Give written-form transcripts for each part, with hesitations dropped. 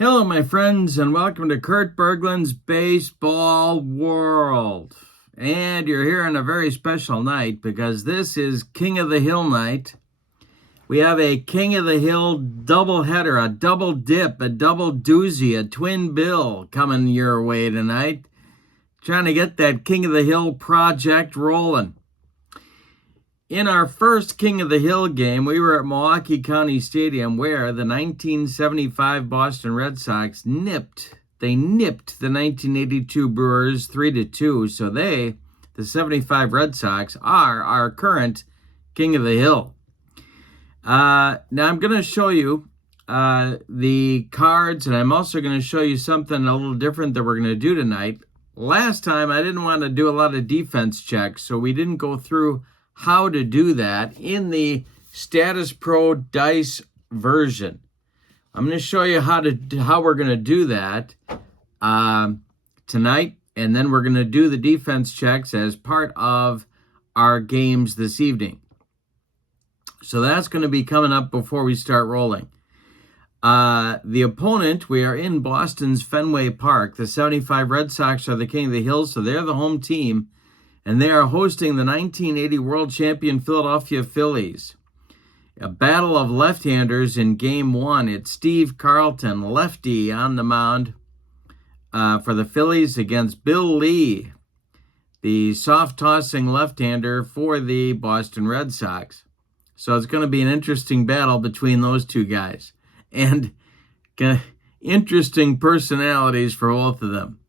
Hello, my friends, and welcome to Kurt Berglund's Baseball World. And you're here on a very special night because this is King of the Hill night. We have a King of the Hill doubleheader, a double dip, a double doozy, a twin bill coming your way tonight. Trying to get that King of the Hill project rolling. In our first King of the Hill game, we were at Milwaukee County Stadium where the 1975 Boston Red Sox nipped the 1982 Brewers 3-2. So the 75 Red Sox, are our current King of the Hill. Now I'm going to show you the cards, and I'm also going to show you something a little different that we're going to do tonight. Last time, I didn't want to do a lot of defense checks, so we didn't go through how to do that in the Status Pro Dice version. I'm going to show you how we're going to do that tonight, and then we're going to do the defense checks as part of our games this evening. So that's going to be coming up before we start rolling. The opponent, we are in Boston's Fenway Park. The 75 Red Sox are the King of the Hill, so they're the home team. And they are hosting the 1980 World Champion Philadelphia Phillies. A battle of left-handers in Game 1. It's Steve Carlton, lefty, on the mound for the Phillies against Bill Lee, the soft-tossing left-hander for the Boston Red Sox. So it's going to be an interesting battle between those two guys. And interesting personalities for both of them.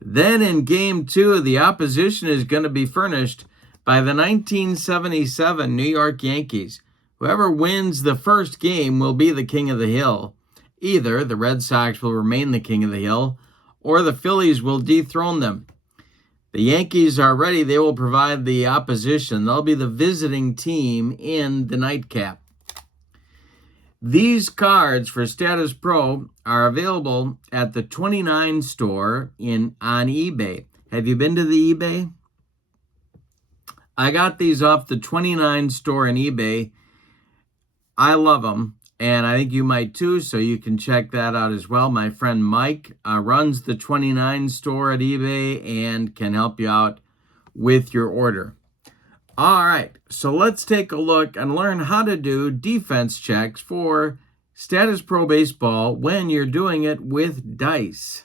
Then in Game 2, the opposition is going to be furnished by the 1977 New York Yankees. Whoever wins the first game will be the King of the Hill. Either the Red Sox will remain the King of the Hill, or the Phillies will dethrone them. The Yankees are ready. They will provide the opposition. They'll be the visiting team in the nightcap. These cards for Status Pro are available at the 29 store on eBay. Have you been to the eBay? I got these off the 29 store on eBay. I love them, and I think you might too, so you can check that out as well. My friend Mike runs the 29 store at eBay and can help you out with your order. All right, so let's take a look and learn how to do defense checks for Status Pro Baseball when you're doing it with dice.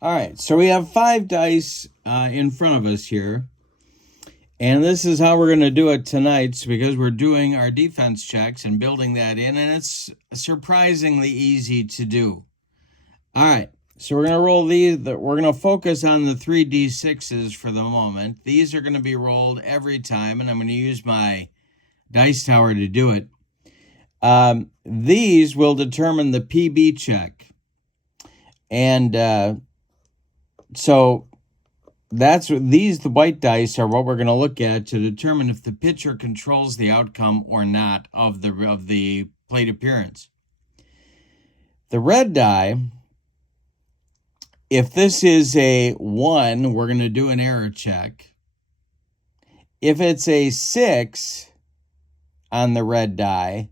All right, so we have 5 dice in front of us here. And this is how we're going to do it tonight because we're doing our defense checks and building that in, and it's surprisingly easy to do. All right. So we're going to roll these. We're going to focus on the 3d6s for the moment. These are going to be rolled every time, and I'm going to use my dice tower to do it. These will determine the PB check. And so the white dice are what we're going to look at to determine if the pitcher controls the outcome or not of the plate appearance. The red die, if this is a 1, we're going to do an error check. If it's a 6 on the red die,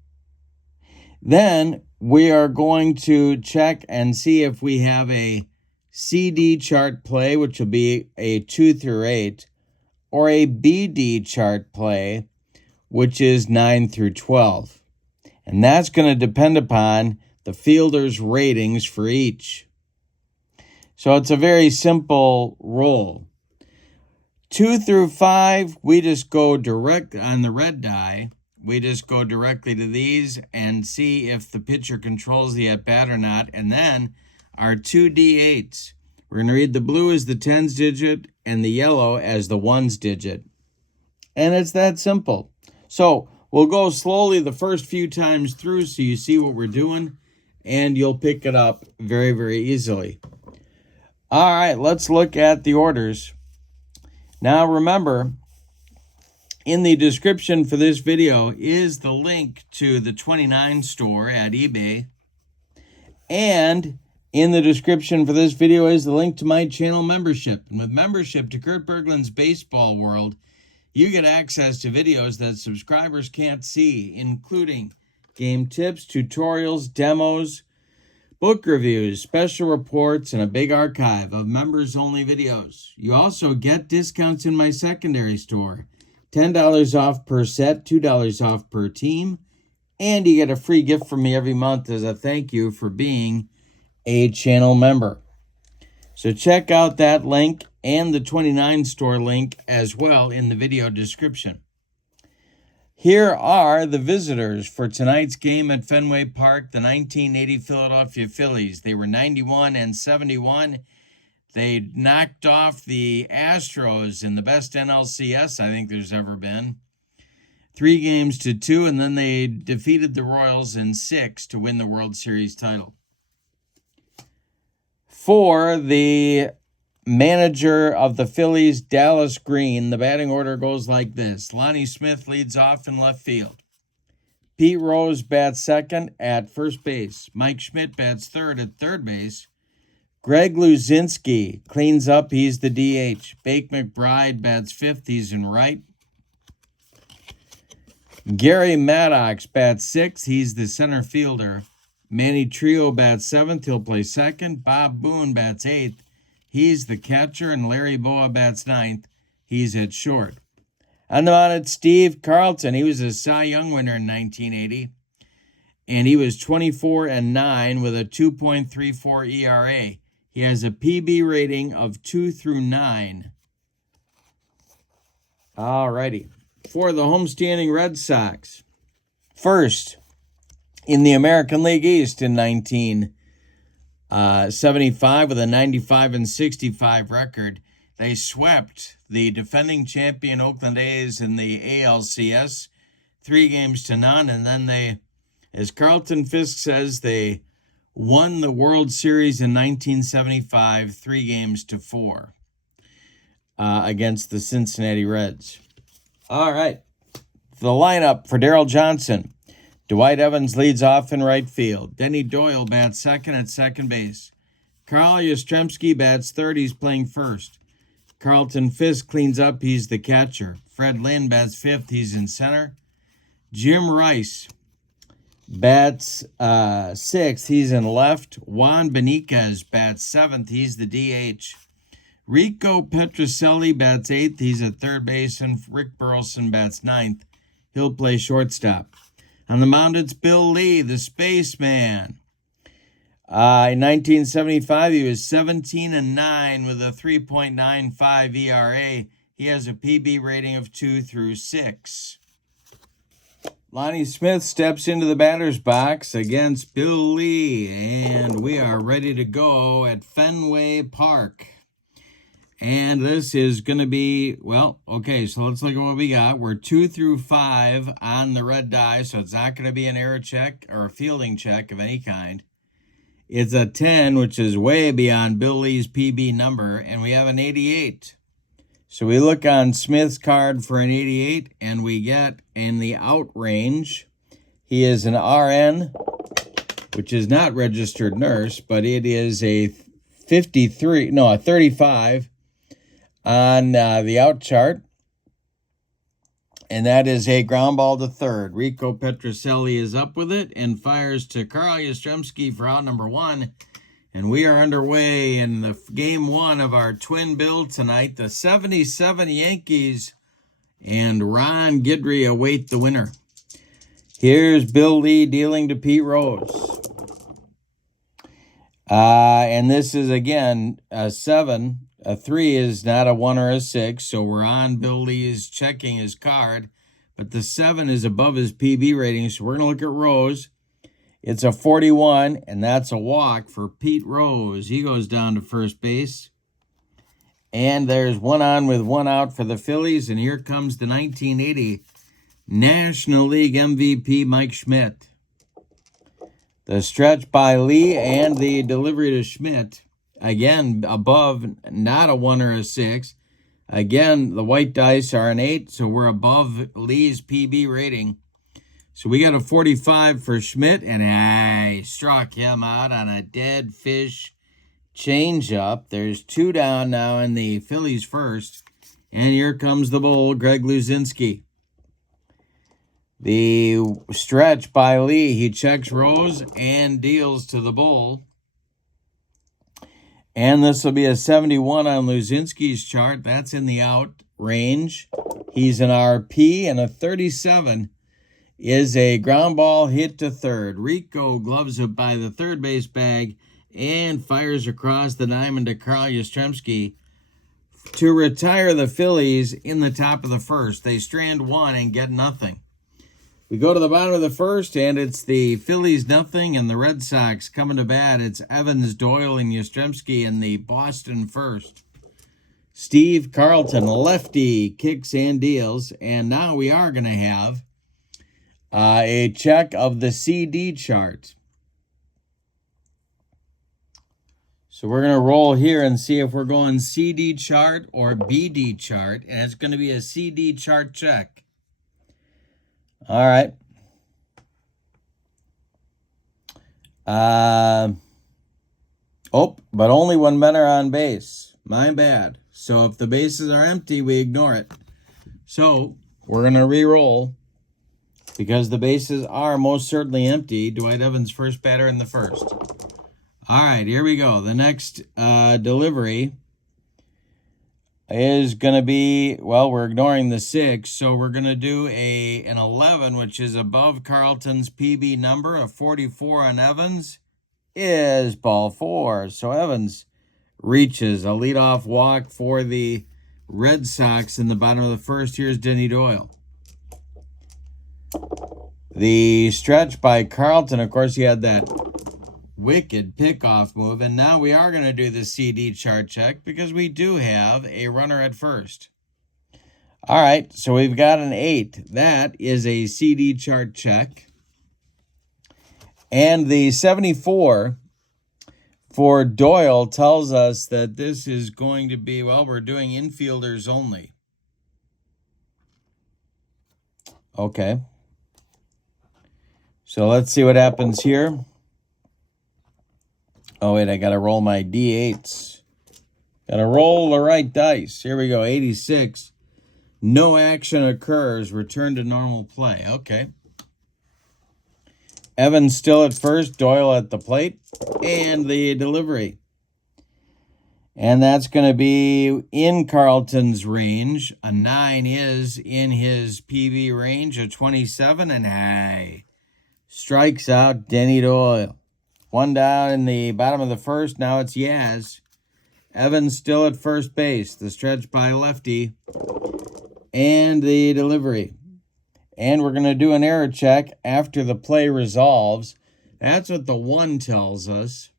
then we are going to check and see if we have a CD chart play, which will be a 2 through 8, or a BD chart play, which is 9 through 12. And that's going to depend upon the fielder's ratings for each. So it's a very simple roll. 2 through 5, we just go direct on the red die. We just go directly to these and see if the pitcher controls the at-bat or not. And then our 2d8s. We're going to read the blue as the tens digit and the yellow as the ones digit. And it's that simple. So we'll go slowly the first few times through so you see what we're doing, and you'll pick it up very, very easily. All right, let's look at the orders. Now remember, in the description for this video is the link to the 29 store at eBay. And in the description for this video is the link to my channel membership. And with membership to Kurt Berglund's Baseball World, you get access to videos that subscribers can't see, including game tips, tutorials, demos, book reviews, special reports, and a big archive of members-only videos. You also get discounts in my secondary store. $10 off per set, $2 off per team, and you get a free gift from me every month as a thank you for being a channel member. So check out that link and the 29 store link as well in the video description. Here are the visitors for tonight's game at Fenway Park, the 1980 Philadelphia Phillies. They were 91-71. They knocked off the Astros in the best NLCS I think there's ever been. 3-2, and then they defeated the Royals in 6 to win the World Series title. For the manager of the Phillies, Dallas Green, the batting order goes like this. Lonnie Smith leads off in left field. Pete Rose bats second at first base. Mike Schmidt bats third at third base. Greg Luzinski cleans up. He's the DH. Bake McBride bats fifth. He's in right. Gary Maddox bats sixth. He's the center fielder. Manny Trio bats seventh. He'll play second. Bob Boone bats eighth. He's the catcher. And Larry Boa bats ninth. He's at short. On the mound, it's Steve Carlton. He was a Cy Young winner in 1980. And he was 24-9 with a 2.34 ERA. He has a PB rating of 2-9. All righty. For the homestanding Red Sox, first in the American League East in 1975 with a 95-65 record. They swept the defending champion Oakland A's in the ALCS 3-0, and then they, as Carlton Fisk says, they won the World Series in 1975 3-4 against the Cincinnati Reds. All right, the lineup for Darryl Johnson. Dwight Evans leads off in right field. Denny Doyle bats second at second base. Carl Yastrzemski bats third. He's playing first. Carlton Fisk cleans up. He's the catcher. Fred Lynn bats fifth. He's in center. Jim Rice bats sixth. He's in left. Juan Beniquez bats seventh. He's the DH. Rico Petrocelli bats eighth. He's at third base. And Rick Burleson bats ninth. He'll play shortstop. On the mound, it's Bill Lee, the spaceman. In 1975, he was 17-9 with a 3.95 ERA. He has a PB rating of 2-6. Lonnie Smith steps into the batter's box against Bill Lee, and we are ready to go at Fenway Park. And this is going to be, well, okay, so let's look at what we got. We're 2-5 on the red die, so it's not going to be an error check or a fielding check of any kind. It's a 10, which is way beyond Bill Lee's PB number, and we have an 88. So we look on Smith's card for an 88, and we get in the out range, he is an RN, which is not registered nurse, but it is a 35 on the out chart, and that is a ground ball to third. Rico Petrocelli is up with it and fires to Carl Yastrzemski for out number one, and we are underway in the game one of our twin bill tonight. The 77 Yankees and Ron Guidry await the winner. Here's Bill Lee dealing to Pete Rose. And this is, again, a 7. A 3 is not a 1 or a 6, so we're on Bill Lee's checking his card. But the 7 is above his PB rating, so we're going to look at Rose. It's a 41, and that's a walk for Pete Rose. He goes down to first base. And there's one on with one out for the Phillies, and here comes the 1980 National League MVP, Mike Schmidt. The stretch by Lee and the delivery to Schmidt. Again, above, not a 1 or a 6. Again, the white dice are an 8, so we're above Lee's PB rating. So we got a 45 for Schmidt, and I struck him out on a dead fish changeup. There's 2 down now in the Phillies' 1st. And here comes the bull, Greg Luzinski. The stretch by Lee. He checks Rose and deals to the bull. And this will be a 71 on Luzinski's chart. That's in the out range. He's an RP, and a 37 is a ground ball hit to third. Rico gloves it by the third base bag and fires across the diamond to Carl Yastrzemski to retire the Phillies in the top of the first. They strand one and get nothing. We go to the bottom of the first, and it's the Phillies nothing and the Red Sox coming to bat. It's Evans, Doyle, and Yastrzemski in the Boston first. Steve Carlton, lefty, kicks and deals. And now we are going to have a check of the CD chart. So we're going to roll here and see if we're going CD chart or BD chart. And it's going to be a CD chart check. All right. But only when men are on base. My bad. So if the bases are empty, we ignore it. So we're going to re-roll because the bases are most certainly empty. Dwight Evans, first batter in the first. All right, here we go. The next delivery is going to be, well, we're ignoring the 6, so we're going to do an 11, which is above Carlton's PB number. A 44 on Evans is ball 4. So Evans reaches a leadoff walk for the Red Sox in the bottom of the first. Here's Denny Doyle. The stretch by Carlton, of course, he had that wicked pickoff move, and now we are going to do the CD chart check because we do have a runner at first. All right, so we've got an 8. That is a CD chart check. And the 74 for Doyle tells us that this is going to be, well, we're doing infielders only. Okay. So let's see what happens here. Oh, wait, I got to roll my D8s. Got to roll the right dice. Here we go, 86. No action occurs. Return to normal play. Okay. Evans still at first. Doyle at the plate. And the delivery. And that's going to be in Carlton's range. A 9 is in his PB range. A 27 and high. Strikes out Denny Doyle. One down in the bottom of the first. Now it's Yaz. Evans still at first base. The stretch by lefty. And the delivery. And we're going to do an error check after the play resolves. That's what the 1 tells us.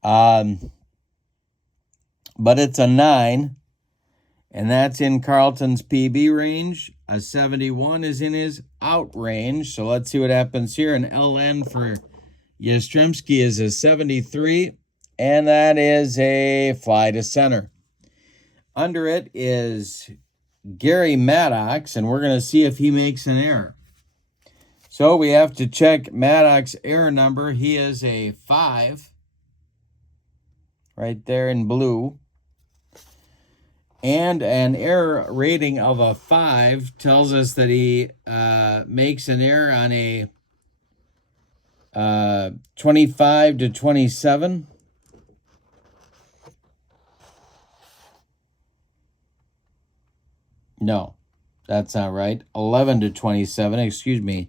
But it's a 9. And that's in Carlton's PB range. A 71 is in his out range. So let's see what happens here. An LN for Yastrzemski is a 73, and that is a fly to center. Under it is Gary Maddox, and we're going to see if he makes an error. So we have to check Maddox's error number. He is a 5, right there in blue. And an error rating of a 5 tells us that he makes an error on a 25 to 27. No, that's not right. 11 to 27, excuse me.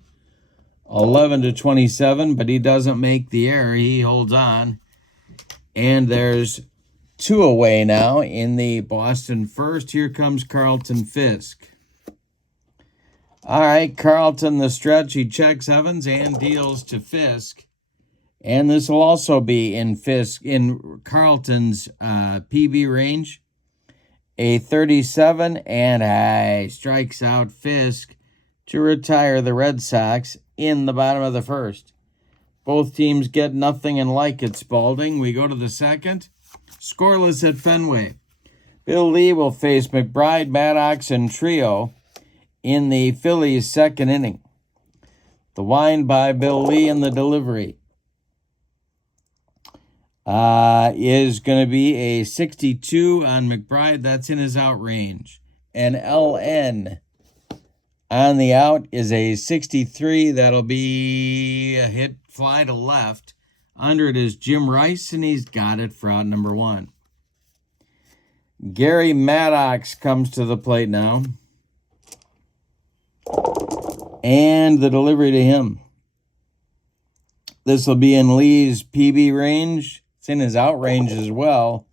11 to 27, but he doesn't make the error. He holds on. And there's 2 away now in the Boston first. Here comes Carlton Fisk. All right, Carlton, the stretch. He checks Evans and deals to Fisk. And this will also be in Carlton's PB range. A 37, and he strikes out Fisk to retire the Red Sox in the bottom of the first. Both teams get nothing and like it, Spalding. We go to the second. Scoreless at Fenway. Bill Lee will face McBride, Maddox, and Trio in the Phillies' second inning. The wind by Bill Lee and the delivery is going to be a 62 on McBride. That's in his out range. An LN On the out is a 63. That'll be a hit fly to left. Under it is Jim Rice, and he's got it for out number 1. Gary Maddox comes to the plate now. And the delivery to him. This will be in Lee's PB range. It's in his out range as well.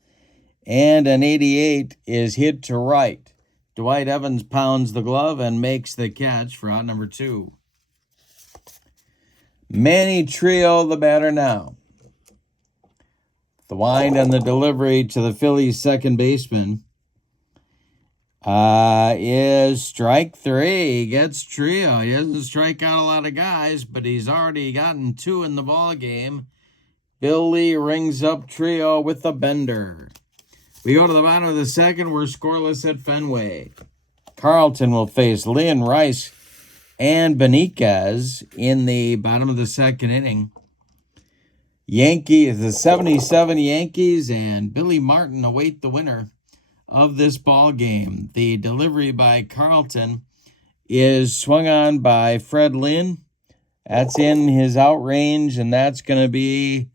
And an 88 is hit to right. Dwight Evans pounds the glove and makes the catch for out number 2. Manny Trio, the batter now. The wind and the delivery to the Phillies second baseman is strike 3. He gets Trio. He doesn't strike out a lot of guys, but he's already gotten 2 in the ball game. Bill Lee rings up Trio with a bender. We go to the bottom of the second. We're scoreless at Fenway. Carlton will face Lynn, Rice, and Benitez in the bottom of the second inning. The 77 Yankees and Billy Martin await the winner of this ball game. The delivery by Carlton is swung on by Fred Lynn. That's in his out range, and that's going to be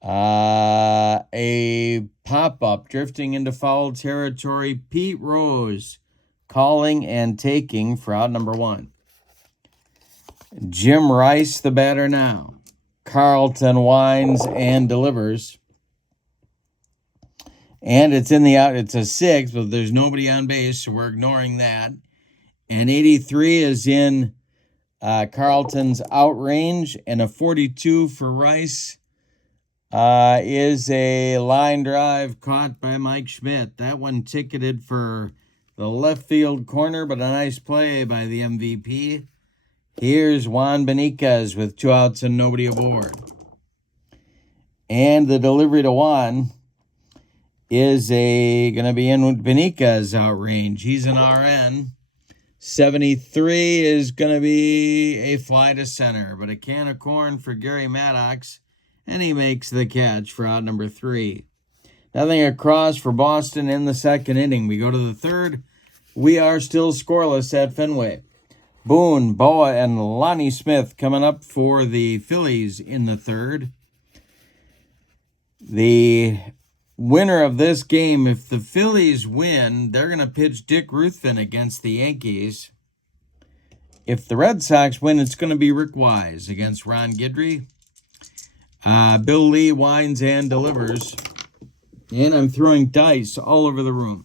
a pop-up drifting into foul territory. Pete Rose calling and taking for out number 1. Jim Rice, the batter now. Carlton winds and delivers. And it's in the out. It's a 6, but there's nobody on base, so we're ignoring that. And 83 is in Carlton's out range, and a 42 for Rice is a line drive caught by Mike Schmidt. That one ticketed for the left field corner, but a nice play by the MVP. Here's Juan Benitez with 2 outs and nobody aboard. And the delivery to Juan is going to be in Benitez out range. He's an RN. 73 is going to be a fly to center, but a can of corn for Gary Maddox, and he makes the catch for out number 3. Nothing across for Boston in the second inning. We go to the third. We are still scoreless at Fenway. Boone, Boa, and Lonnie Smith coming up for the Phillies in the third. The winner of this game, if the Phillies win, they're going to pitch Dick Ruthven against the Yankees. If the Red Sox win, it's going to be Rick Wise against Ron Guidry. Bill Lee winds and delivers. And I'm throwing dice all over the room.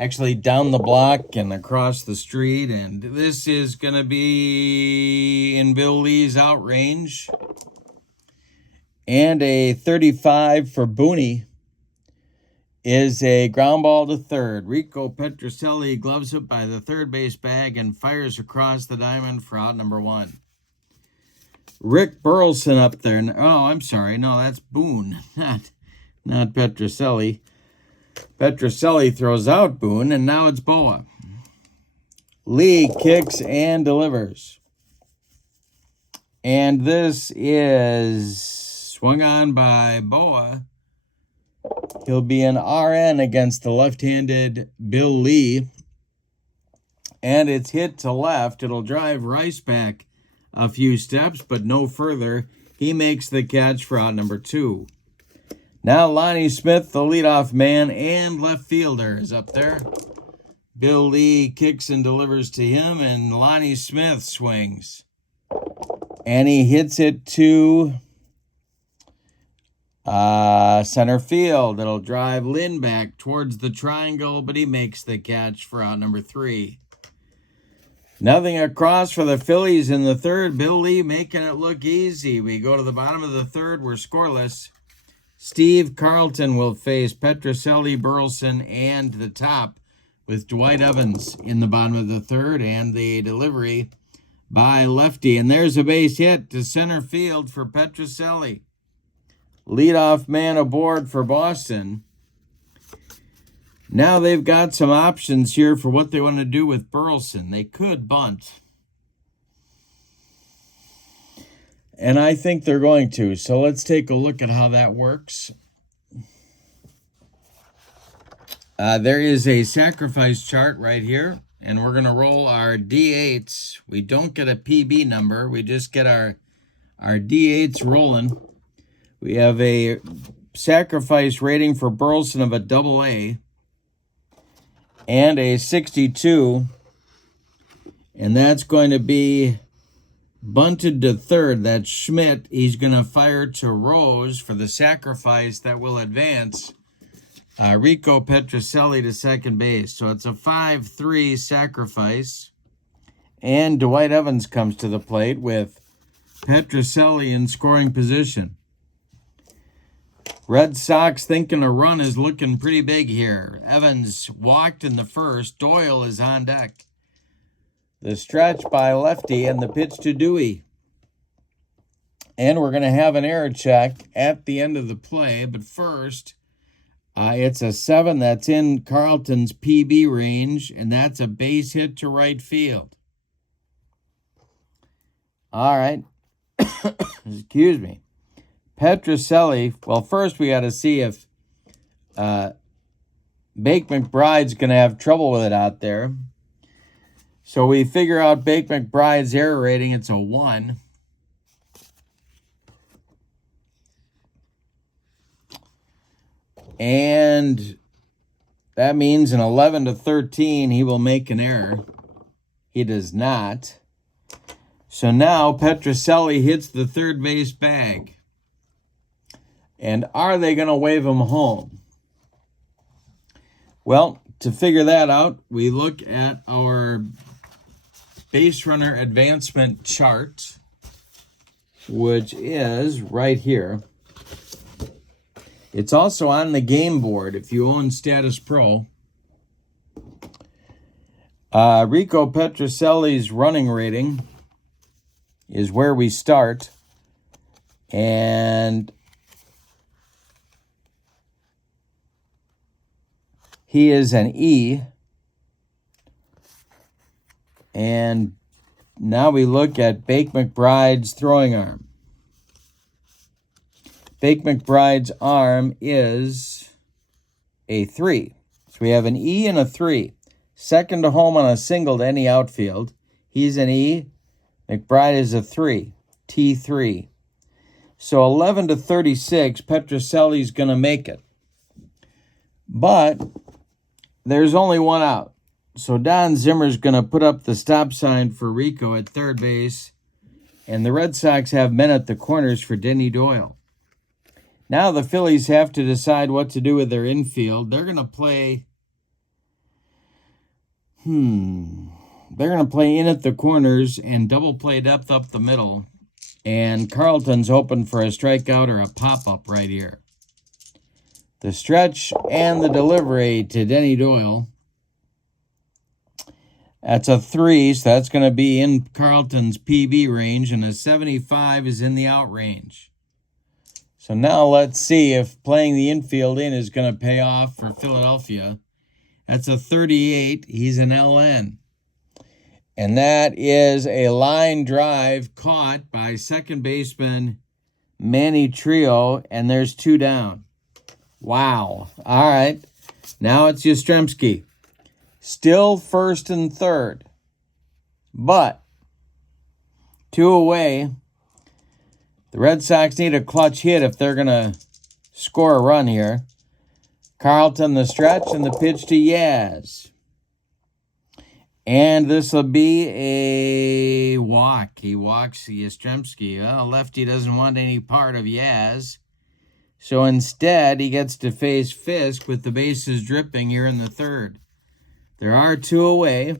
Actually, down the block and across the street. And this is going to be in Bill Lee's out range. And a 35 for Booney is a ground ball to third. Rico Petrocelli gloves it by the third base bag and fires across the diamond for out number 1. Rick Burleson up there. Oh, I'm sorry. No, that's Boone, not Petrocelli. Petrocelli throws out Boone, and now it's Boa. Lee kicks and delivers. And this is swung on by Boa. He'll be an RN against the left-handed Bill Lee. And it's hit to left. It'll drive Rice back a few steps, but no further. He makes the catch for out number 2. Now Lonnie Smith, the leadoff man and left fielder, is up there. Bill Lee kicks and delivers to him, and Lonnie Smith swings. And he hits it to center field. It'll drive Lynn back towards the triangle, but he makes the catch for out number 3. Nothing across for the Phillies in the third. Bill Lee making it look easy. We go to the bottom of the third. We're scoreless. Steve Carlton will face Petrocelli, Burleson, and the top with Dwight Evans in the bottom of the third, and the delivery by lefty. And there's a base hit to center field for Petrocelli. Leadoff man aboard for Boston. Now they've got some options here for what they want to do with Burleson. They could bunt. And I think they're going to. So let's take a look at how that works. There is a sacrifice chart right here, and we're going to roll our D8s. We don't get a PB number. We just get our D8s rolling. We have a sacrifice rating for Burleson of a AA and a 62, and that's going to be bunted to third. That's Schmidt. He's going to fire to Rose for the sacrifice that will advance Rico Petrocelli to second base. So it's a 5-3 sacrifice. And Dwight Evans comes to the plate with Petrocelli in scoring position. Red Sox thinking a run is looking pretty big here. Evans walked in the first. Doyle is on deck. The stretch by Lefty and the pitch to Dewey. And we're going to have an error check at the end of the play. But first, it's a 7 that's in Carlton's PB range, and that's a base hit to right field. All right. Excuse me. Petrocelli, well, first we got to see if Bake McBride's going to have trouble with it out there. So we figure out Bake McBride's error rating. It's a 1. And that means an 11 to 13, he will make an error. He does not. So now Petrocelli hits the third base bag. And are they going to wave him home? Well, to figure that out, we look at our base runner advancement chart, which is right here. It's also on the game board if you own Status Pro. Rico Petrocelli's running rating is where we start. And he is an E. And now we look at Bake McBride's throwing arm. Bake McBride's arm is a 3. So we have an E and a 3. Second to home on a single to any outfield. He's an E. McBride is a 3. T3. So 11 to 36, Petrocelli's going to make it. But there's only one out. So Don Zimmer's going to put up the stop sign for Rico at third base. And the Red Sox have men at the corners for Denny Doyle. Now the Phillies have to decide what to do with their infield. They're going to play... They're going to play in at the corners and double play depth up the middle. And Carlton's hoping for a strikeout or a pop-up right here. The stretch and the delivery to Denny Doyle. That's a 3, so that's going to be in Carlton's PB range, and a 75 is in the out range. So now let's see if playing the infield in is going to pay off for Philadelphia. That's a 38. He's an LN. And that is a line drive caught by second baseman Manny Trio, and there's 2 down. Wow. All right. Now it's Yastrzemski. Still first and third. But 2 away. The Red Sox need a clutch hit if they're going to score a run here. Carlton the stretch and the pitch to Yaz. And this will be a walk. He walks Yastrzemski. Well, lefty doesn't want any part of Yaz. So instead, he gets to face Fisk with the bases dripping here in the third. There are 2 away.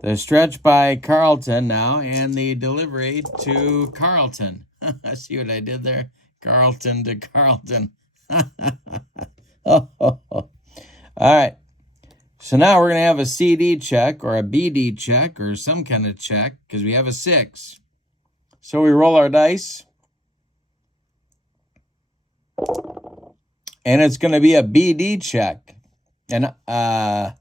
The stretch by Carlton now, and the delivery to Carlton. See what I did there? Carlton to Carlton. All right. So now we're going to have a CD check or a BD check or some kind of check because we have a 6. So we roll our dice. And it's going to be a BD check. And, yeah,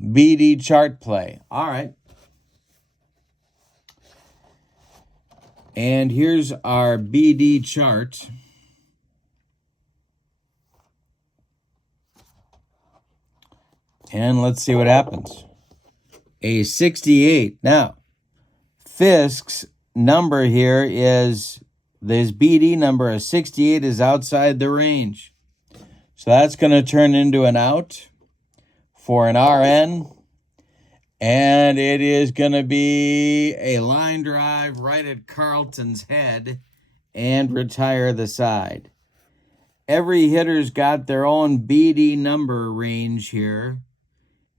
BD chart play. All right. And here's our BD chart. And let's see what happens. A 68. Now, Fisk's number here is, this BD number of 68 is outside the range. So that's going to turn into an out for an RN. And it is going to be a line drive right at Carlton's head and retire the side. Every hitter's got their own BD number range here.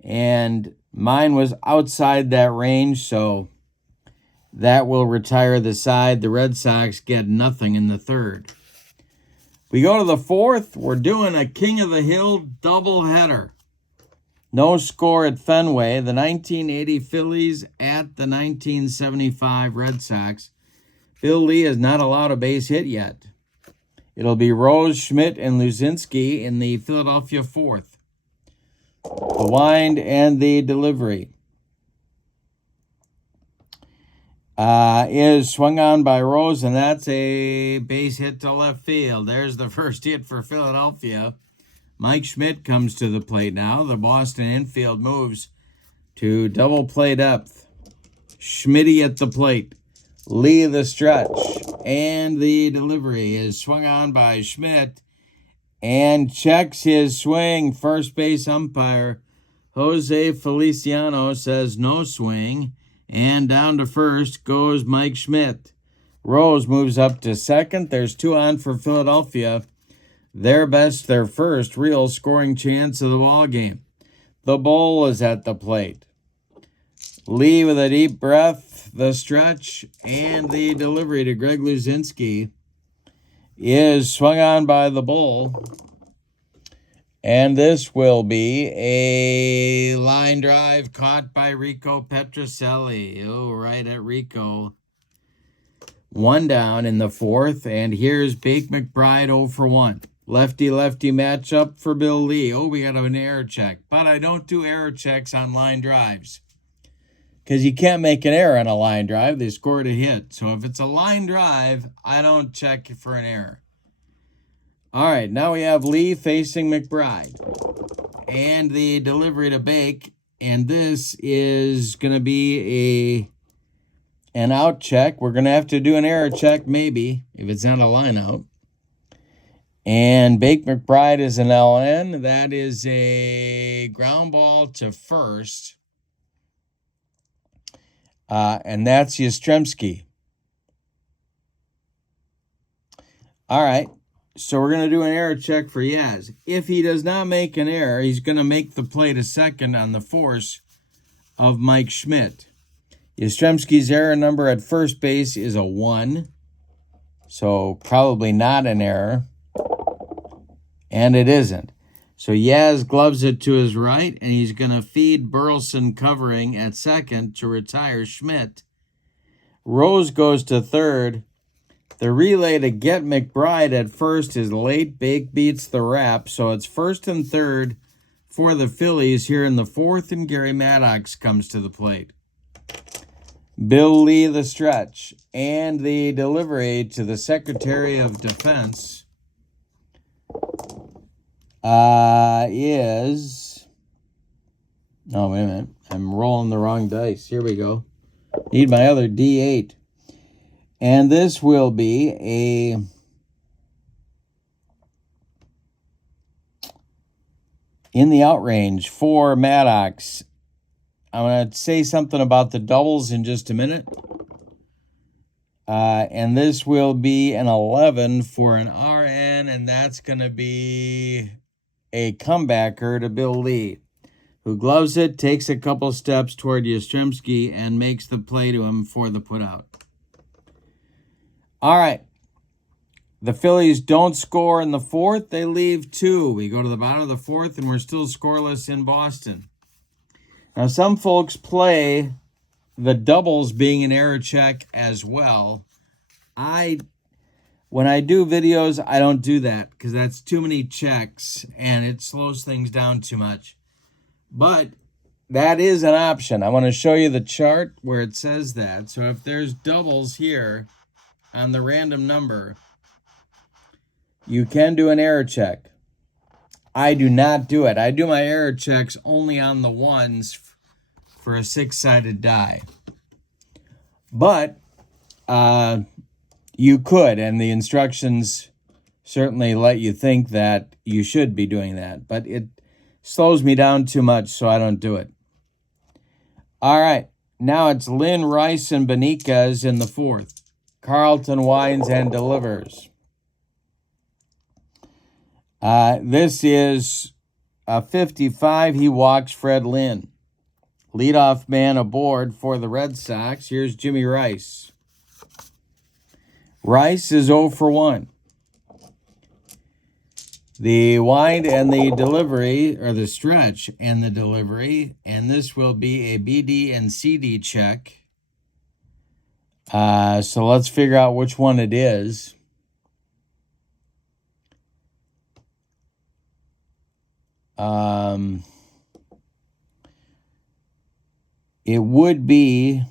And mine was outside that range, so that will retire the side. The Red Sox get nothing in the third. We go to the fourth. We're doing a King of the Hill doubleheader. No score at Fenway. The 1980 Phillies at the 1975 Red Sox. Bill Lee has not allowed a base hit yet. It'll be Rose, Schmidt, and Luzinski in the Philadelphia fourth. The wind and the delivery is swung on by Rose, and that's a base hit to left field. There's the first hit for Philadelphia. Mike Schmidt comes to the plate now. The Boston infield moves to double play depth. Schmitty at the plate. Lee the stretch. And the delivery is swung on by Schmidt and checks his swing. First base umpire Jose Feliciano says no swing. And down to first goes Mike Schmidt. Rose moves up to second. There's two on for Philadelphia. Their best, their first real scoring chance of the ball game. The Bull is at the plate. Lee with a deep breath, the stretch, and the delivery to Greg Luzinski is swung on by the Bull. And this will be a line drive caught by Rico Petrocelli. Oh, right at Rico. One down in the fourth, and here's Bake McBride 0 for 1. Lefty-lefty matchup for Bill Lee. Oh, we got an error check. But I don't do error checks on line drives, because you can't make an error on a line drive. They scored a hit. So if it's a line drive, I don't check for an error. All right, now we have Lee facing McBride. And the delivery to Bake. And this is going to be an out check. We're going to have to do an error check maybe if it's not a line out. And Bake McBride is an LN. That is a ground ball to first. And that's Yastrzemski. All right. So we're going to do an error check for Yaz. If he does not make an error, he's going to make the play to second on the force of Mike Schmidt. Yastrzemski's error number at first base is a 1. So probably not an error. And it isn't. So Yaz gloves it to his right, and he's going to feed Burleson covering at second to retire Schmidt. Rose goes to third. The relay to get McBride at first is late. Bake beats the wrap, so it's first and third for the Phillies here in the fourth, and Gary Maddox comes to the plate. Bill Lee the stretch, and the delivery to the Secretary of Defense is... Oh, wait a minute. I'm rolling the wrong dice. Here we go. Need my other D8. And this will be in the out range for Maddox. I'm going to say something about the doubles in just a minute. And this will be an 11 for an RN, and that's going to be a comebacker to Bill Lee, who gloves it, takes a couple steps toward Yastrzemski, and makes the play to him for the putout. All right. The Phillies don't score in the fourth. They leave 2. We go to the bottom of the fourth, and we're still scoreless in Boston. Now, some folks play the doubles being an error check as well. When I do videos, I don't do that because that's too many checks and it slows things down too much. But that is an option. I want to show you the chart where it says that. So if there's doubles here on the random number, you can do an error check. I do not do it. I do my error checks only on the ones for a 6-sided die. But you could, and the instructions certainly let you think that you should be doing that. But it slows me down too much, so I don't do it. All right. Now it's Lynn, Rice, and Beniquez in the 4th. Carlton winds and delivers. This is a 55. He walks Fred Lynn. Leadoff man aboard for the Red Sox. Here's Jimmy Rice. Rice is 0 for 1. The wind and the delivery, or the stretch and the delivery, and this will be a BD and CD check. So let's figure out which one it is. It would be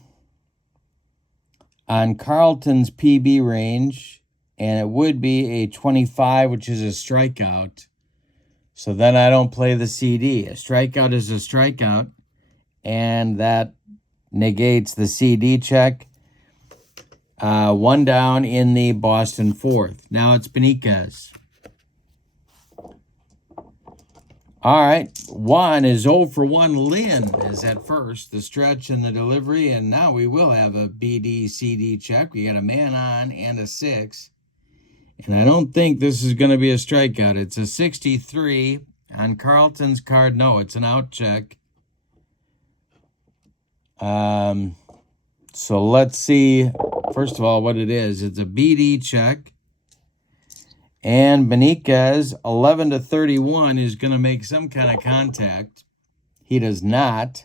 on Carlton's PB range, and it would be a 25, which is a strikeout. So then I don't play the CD. A strikeout is a strikeout, and that negates the CD check. 1 down in the Boston 4th. Now it's Beniquez. All right, Juan is 0 for 1. Lynn is at first, the stretch and the delivery, and now we will have a BD-CD check. We got a man on and a 6, and I don't think this is going to be a strikeout. It's a 63 on Carlton's card. No, it's an out check. So let's see, first of all, what it is. It's a BD check. And Beniquez, 11 to 31, is going to make some kind of contact. He does not.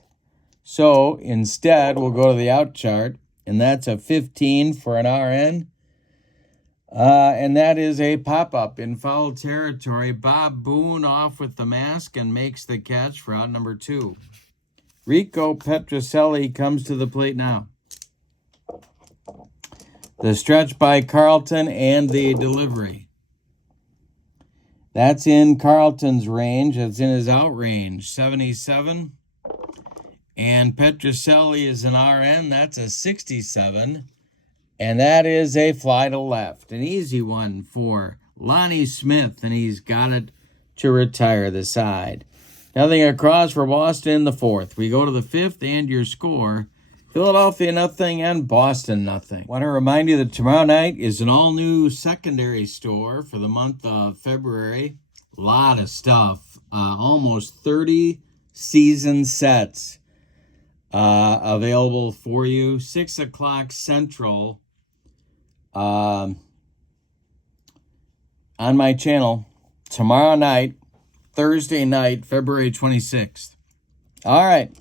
So instead, we'll go to the out chart, and that's a 15 for an RN. And that is a pop-up in foul territory. Bob Boone off with the mask and makes the catch for out number 2. Rico Petrocelli comes to the plate now. The stretch by Carlton and the delivery. That's in Carlton's range. That's in his out range, 77. And Petrocelli is an RN. That's a 67. And that is a fly to left. An easy one for Lonnie Smith, and he's got it to retire the side. Nothing across for Boston in the 4th. We go to the 5th, and your score, Philadelphia nothing and Boston nothing. Want to remind you that tomorrow night is an all-new secondary store for the month of February. A lot of stuff. Almost 30 season sets available for you. 6 o'clock Central on my channel tomorrow night, Thursday night, February 26th. All right.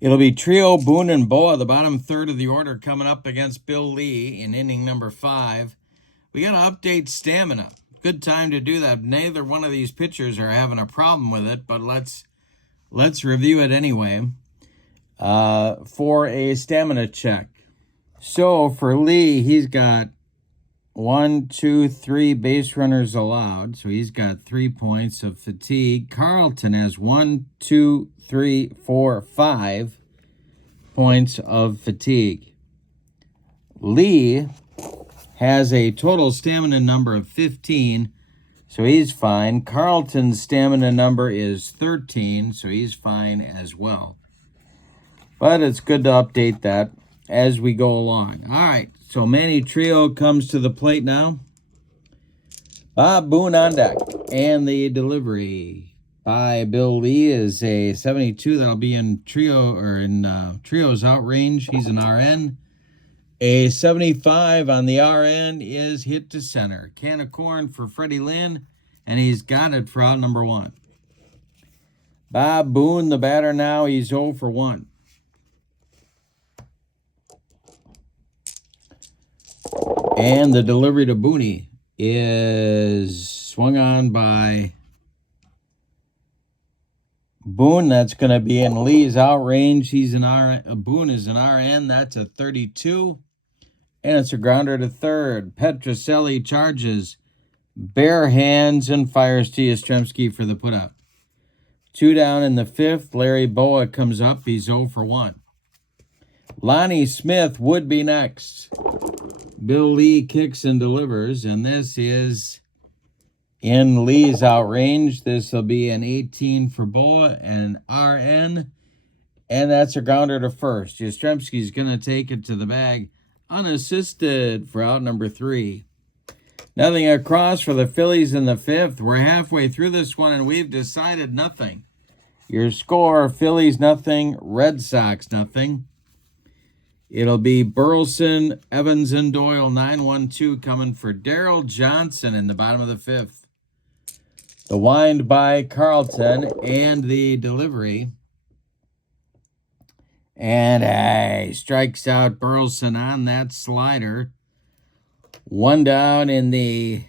It'll be Trio, Boone, and Boa, the bottom third of the order, coming up against Bill Lee in inning number 5. We got to update stamina. Good time to do that. Neither one of these pitchers are having a problem with it, but let's review it anyway for a stamina check. So for Lee, he's got 1, 2, 3 base runners allowed, so he's got 3 points of fatigue. Carlton has 1, 2, 3, 4, 5 points of fatigue. Lee has a total stamina number of 15, so he's fine. Carlton's stamina number is 13, so he's fine as well. But it's good to update that as we go along. All right, so Manny Trio comes to the plate now. Bob Boone on deck, and the delivery by Bill Lee is a 72. That'll be in Trio, or in Trio's out range. He's an RN. A 75 on the RN is hit to center. Can of corn for Freddie Lynn, and he's got it for out number 1. Bob Boone, the batter now, he's 0 for 1. And the delivery to Booney is swung on by Boone. That's going to be in Lee's out range. He's an RN. Boone is an RN. That's a 32. And it's a grounder to third. Petrocelli charges bare hands and fires to Yastrzemski for the put up. 2 down in the 5th. Larry Boa comes up. He's 0 for 1. Lonnie Smith would be next. Bill Lee kicks and delivers, and this is in Lee's outrange. This will be an 18 for Boa and RN, and that's a grounder to first. Yastrzemski's going to take it to the bag unassisted for out number 3. Nothing across for the Phillies in the 5th. We're halfway through this one, and we've decided nothing. Your score, Phillies nothing, Red Sox nothing. It'll be Burleson, Evans, and Doyle, 9-1-2 coming for Daryl Johnson in the bottom of the 5th. The wind by Carlton and the delivery. And he strikes out Burleson on that slider. 1 down in the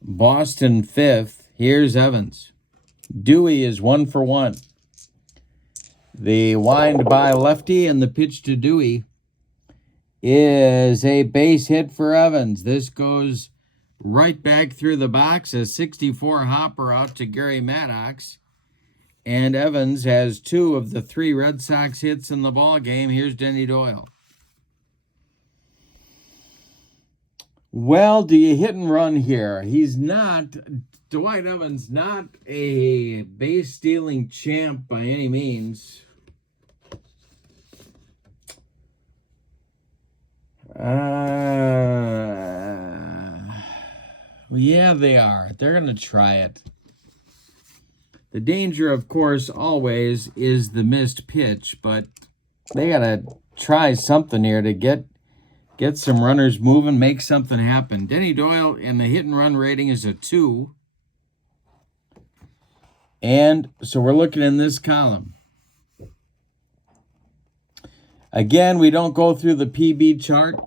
Boston 5th. Here's Evans. Dewey is 1 for 1. The wind by lefty and the pitch to Dewey is a base hit for Evans. This goes right back through the box. A 64 hopper out to Gary Maddox. And Evans has 2 of the 3 Red Sox hits in the ball game. Here's Denny Doyle. Well, do you hit and run here? He's not, Dwight Evans, not a base stealing champ by any means. Well, yeah, they are. They're going to try it. The danger, of course, always is the missed pitch, but they got to try something here to get some runners moving, make something happen. Denny Doyle in the hit and run rating is a 2. And so we're looking in this column. Again, we don't go through the PB chart.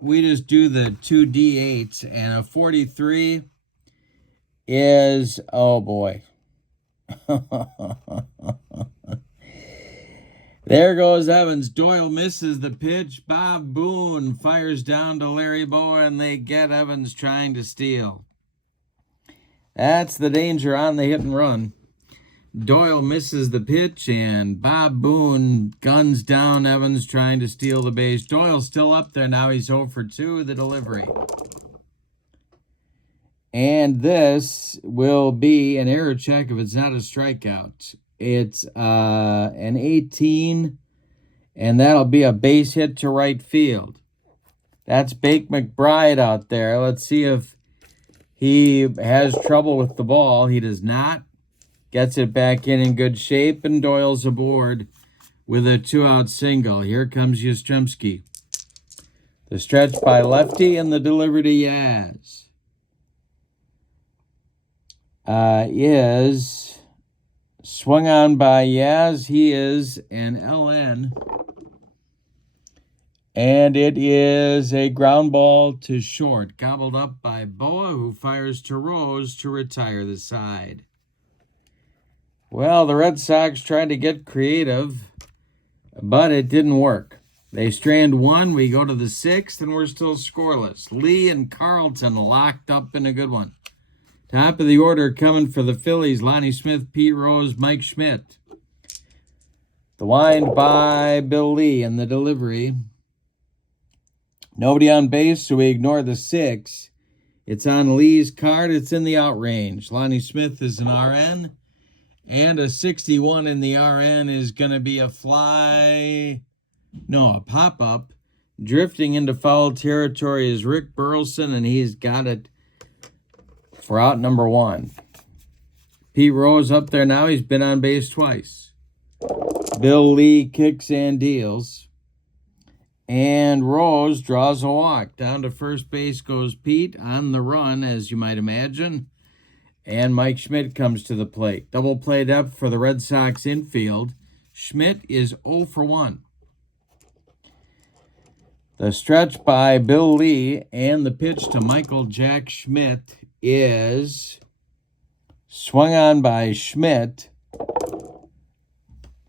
We just do the 2D8s. And a 43 is, oh boy. There goes Evans. Doyle misses the pitch. Bob Boone fires down to Larry Boa, and they get Evans trying to steal. That's the danger on the hit and run. Doyle misses the pitch, and Bob Boone guns down Evans trying to steal the base. Doyle's still up there now. He's 0 for 2, the delivery. And this will be an error check if it's not a strikeout. It's an 18, and that'll be a base hit to right field. That's Bake McBride out there. Let's see if he has trouble with the ball. He does not. Gets it back in good shape, and Doyle's aboard with a 2-out single. Here comes Yastrzemski. The stretch by lefty and the delivery to Yaz is swung on by Yaz. He is an LN. And it is a ground ball to short. Gobbled up by Boa, who fires to Rose to retire the side. Well, the Red Sox tried to get creative, but it didn't work. They strand 1. We go to the 6th, and we're still scoreless. Lee and Carlton locked up in a good one. Top of the order coming for the Phillies. Lonnie Smith, Pete Rose, Mike Schmidt. The wind by Bill Lee and the delivery. Nobody on base, so we ignore the 6. It's on Lee's card. It's in the outrange. Lonnie Smith is an RN. And a 61 in the RN is going to be a fly. No, a pop-up. Drifting into foul territory is Rick Burleson, and he's got it for out number 1. Pete Rose up there now. He's been on base twice. Bill Lee kicks and deals. And Rose draws a walk. Down to first base goes Pete on the run, as you might imagine. And Mike Schmidt comes to the plate. Double play depth for the Red Sox infield. Schmidt is 0 for 1. The stretch by Bill Lee and the pitch to Michael Jack Schmidt is swung on by Schmidt.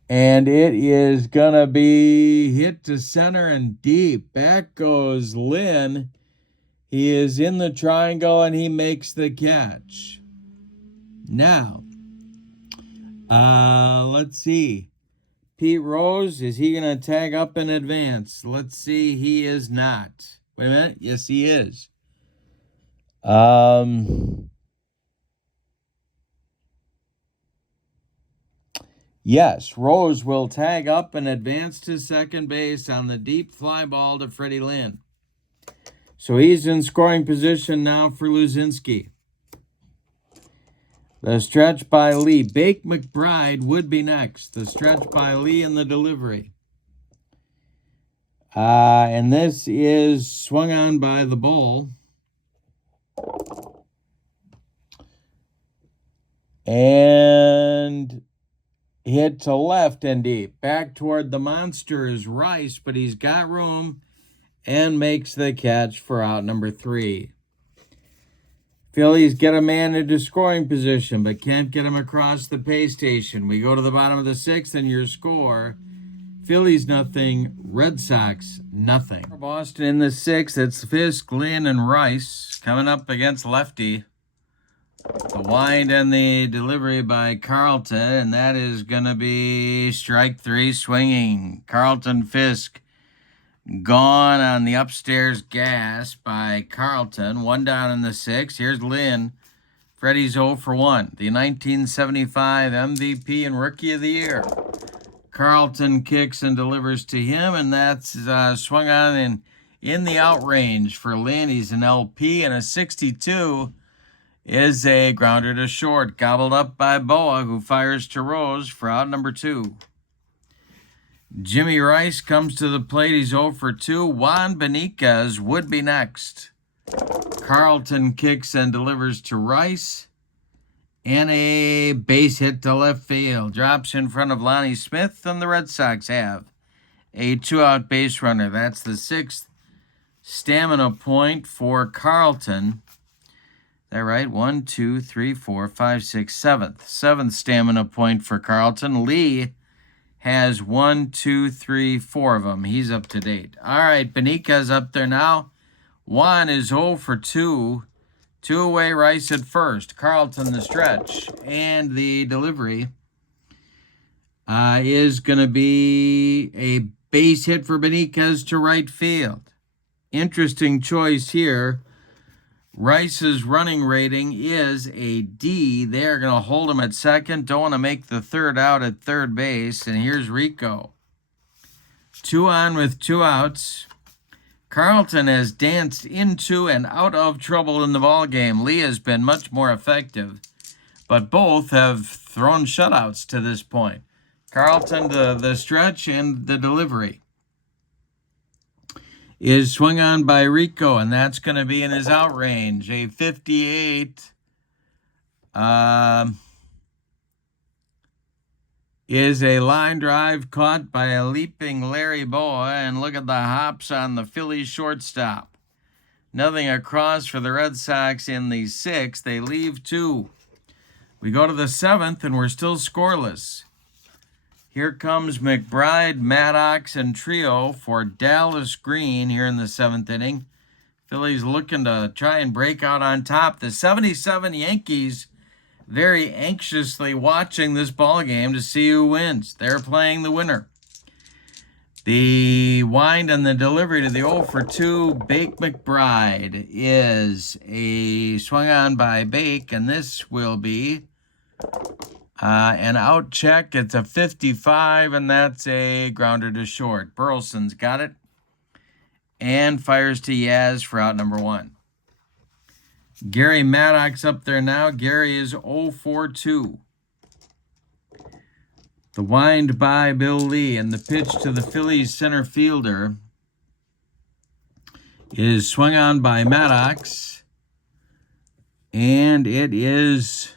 And it is going to be hit to center and deep. Back goes Lynn. He is in the triangle and he makes the catch. Now, let's see. Pete Rose, is he going to tag up in advance? Let's see. He is not. Wait a minute. Yes, he is. Yes, Rose will tag up and advance to second base on the deep fly ball to Freddie Lynn. So he's in scoring position now for Luzinski. The stretch by Lee. Bake McBride would be next. The stretch by Lee and the delivery. And this is swung on by the ball. And hit to left and deep. Back toward the monster is Rice, but he's got room and makes the catch for out number 3. Phillies get a man into scoring position, but can't get him across the pay station. We go to the bottom of the 6th, and your score, Phillies nothing, Red Sox nothing. Boston in the 6th, it's Fisk, Lynn, and Rice coming up against lefty. The wind and the delivery by Carlton, and that is going to be strike 3 swinging. Carlton Fisk gone on the upstairs gas by Carlton. 1 down in the 6th. Here's Lynn. Freddie's 0 for 1. The 1975 MVP and Rookie of the Year. Carlton kicks and delivers to him, and that's swung on and in the out range for Lynn. He's an LP, and a 62 is a grounder to short. Gobbled up by Boa, who fires to Rose for out number 2. Jimmy Rice comes to the plate. He's 0 for 2. Juan Beniquez would be next. Carlton kicks and delivers to Rice. And a base hit to left field. Drops in front of Lonnie Smith, and the Red Sox have a 2-out base runner. That's the 6th stamina point for Carlton. Is that right? 1, 2, 3, 4, 5, 6, 7th. 7th stamina point for Carlton. Lee has 1, 2, 3, 4 of them. He's up to date. All right, Beniquez up there now. Juan is 0 for 2. 2 away, Rice at first. Carlton the stretch. And the delivery is going to be a base hit for Beniquez to right field. Interesting choice here. Rice's running rating is a D. They're going to hold him at second. Don't want to make the third out at third base. And here's Rico. 2 on with 2 outs. Carlton has danced into and out of trouble in the ballgame. Lee has been much more effective, but both have thrown shutouts to this point. Carlton, the stretch and the delivery is swung on by Rico, and that's going to be in his out range. A 58 is a line drive caught by a leaping Larry Boa, and look at the hops on the Phillies shortstop. Nothing across for the Red Sox in the 6th. They leave 2. We go to the 7th, and we're still scoreless. Here comes McBride, Maddox, and Trio for Dallas Green here in the 7th inning. Phillies looking to try and break out on top. The 77 Yankees very anxiously watching this ball game to see who wins. They're playing the winner. The wind and the delivery to the 0 for 2 Bake McBride is a swung on by Bake, and this will be an out check. It's a 55, and that's a grounder to short. Burleson's got it and fires to Yaz for out number 1. Gary Maddox up there now. Gary is 0 for 2. The wind by Bill Lee, and the pitch to the Phillies center fielder is swung on by Maddox, and it is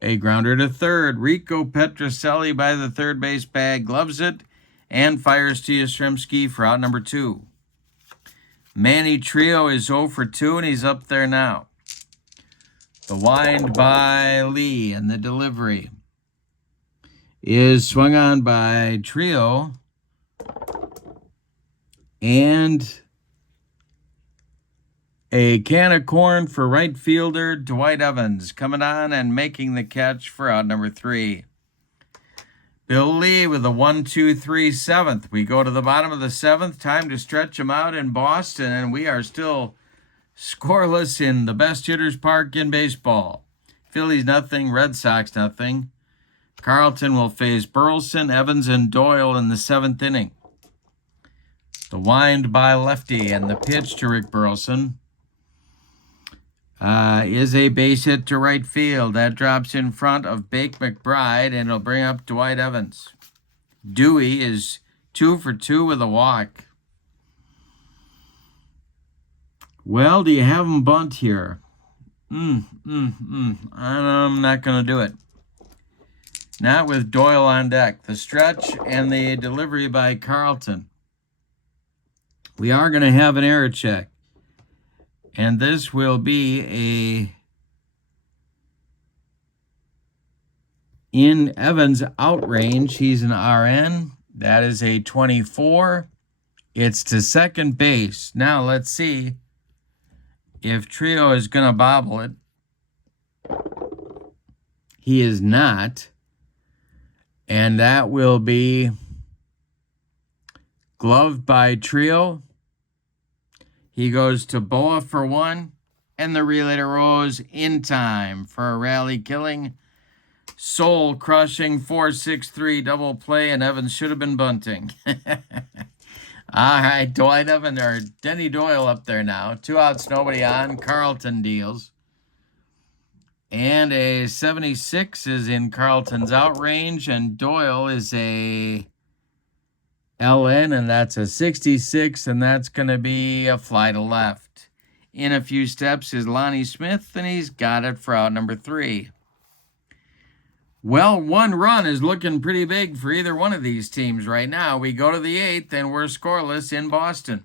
a grounder to third. Rico Petrocelli by the third base bag gloves it and fires to Yastrzemski for out number 2. Manny Trio is 0 for 2, and he's up there now. The wind by Lee, and the delivery is swung on by Trio, and A can of corn for right fielder Dwight Evans coming on and making the catch for out number 3. Bill Lee with a 1-2-3 7th. We go to the bottom of the 7th. Time to stretch them out in Boston, and we are still scoreless in the best hitters park in baseball. Phillies nothing, Red Sox nothing. Carlton will face Burleson, Evans, and Doyle in the 7th inning. The wind by lefty and the pitch to Rick Burleson is a base hit to right field. That drops in front of Bake McBride, and it'll bring up Dwight Evans. Dewey is 2 for 2 with a walk. Well, do you have him bunt here? I'm not going to do it. Not with Doyle on deck. The stretch and the delivery by Carlton. We are going to have an error check. And this will be in Evans' out range. He's an RN. That is a 24. It's to second base. Now let's see if Trio is going to bobble it. He is not. And that will be gloved by Trio. He goes to Boa for 1, and the relay to Rose in time for a rally-killing, soul-crushing 4-6-3 double play, and Evans should have been bunting. All right, Dwight Evans, or Denny Doyle up there now. 2 outs, nobody on. Carlton deals. And a 76 is in Carlton's out range, and Doyle is a LN, and that's a 66, and that's going to be a fly to left. In a few steps is Lonnie Smith, and he's got it for out number 3. Well, 1 run is looking pretty big for either one of these teams right now. We go to the 8th, and we're scoreless in Boston.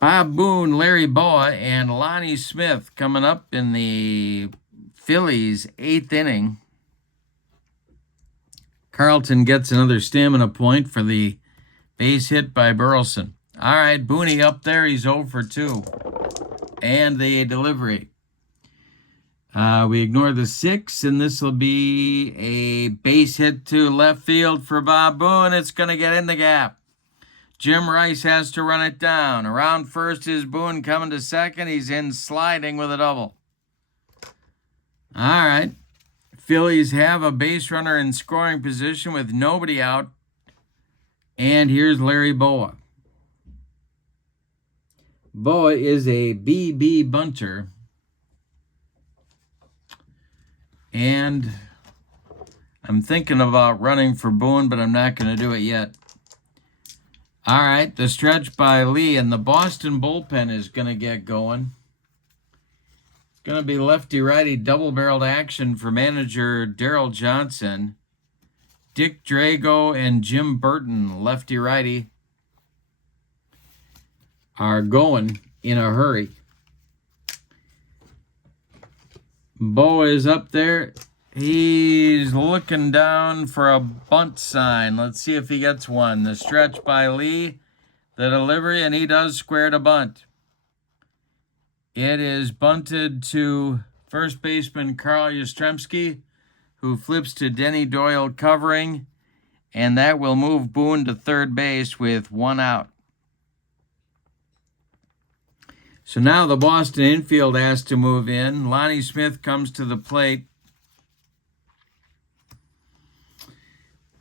Bob Boone, Larry Boa, and Lonnie Smith coming up in the Phillies' 8th inning. Carlton gets another stamina point for the base hit by Burleson. All right, Booney up there. He's 0 for 2. And the delivery. We ignore the 6, and this will be a base hit to left field for Bob Boone. It's going to get in the gap. Jim Rice has to run it down. Around first is Boone coming to second. He's in sliding with a double. All right. Phillies have a base runner in scoring position with nobody out. And here's Larry Boa. Boa is a BB bunter. And I'm thinking about running for Boone, but I'm not going to do it yet. All right, the stretch by Lee, and the Boston bullpen is going to get going. Going to be lefty-righty double-barreled action for manager Darryl Johnson. Dick Drago and Jim Burton, lefty-righty, are going in a hurry. Boa is up there. He's looking down for a bunt sign. Let's see if he gets one. The stretch by Lee, the delivery, and he does square to bunt. It is bunted to first baseman Carl Yastrzemski, who flips to Denny Doyle covering, and that will move Boone to third base with 1 out. So now the Boston infield has to move in. Lonnie Smith comes to the plate.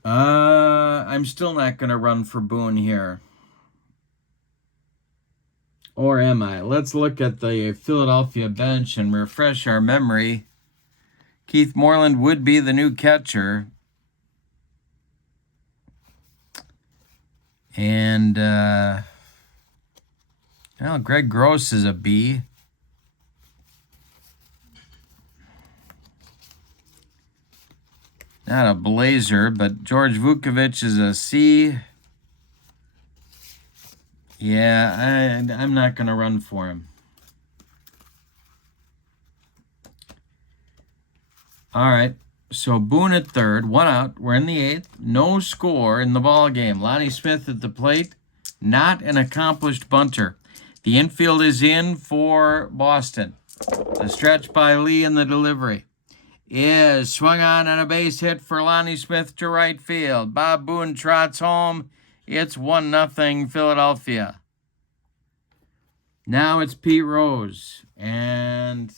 I'm still not going to run for Boone here. Or am I? Let's look at the Philadelphia bench and refresh our memory. Keith Moreland would be the new catcher. And, well, Greg Gross is a B. Not a blazer, but George Vukovic is a C. Yeah, I'm not going to run for him. All right, so Boone at third, 1 out. We're in the 8th. No score in the ball game. Lonnie Smith at the plate. Not an accomplished bunter. The infield is in for Boston. The stretch by Lee and the delivery is swung on a base hit for Lonnie Smith to right field. Bob Boone trots home. It's 1-0 Philadelphia. Now it's Pete Rose. And,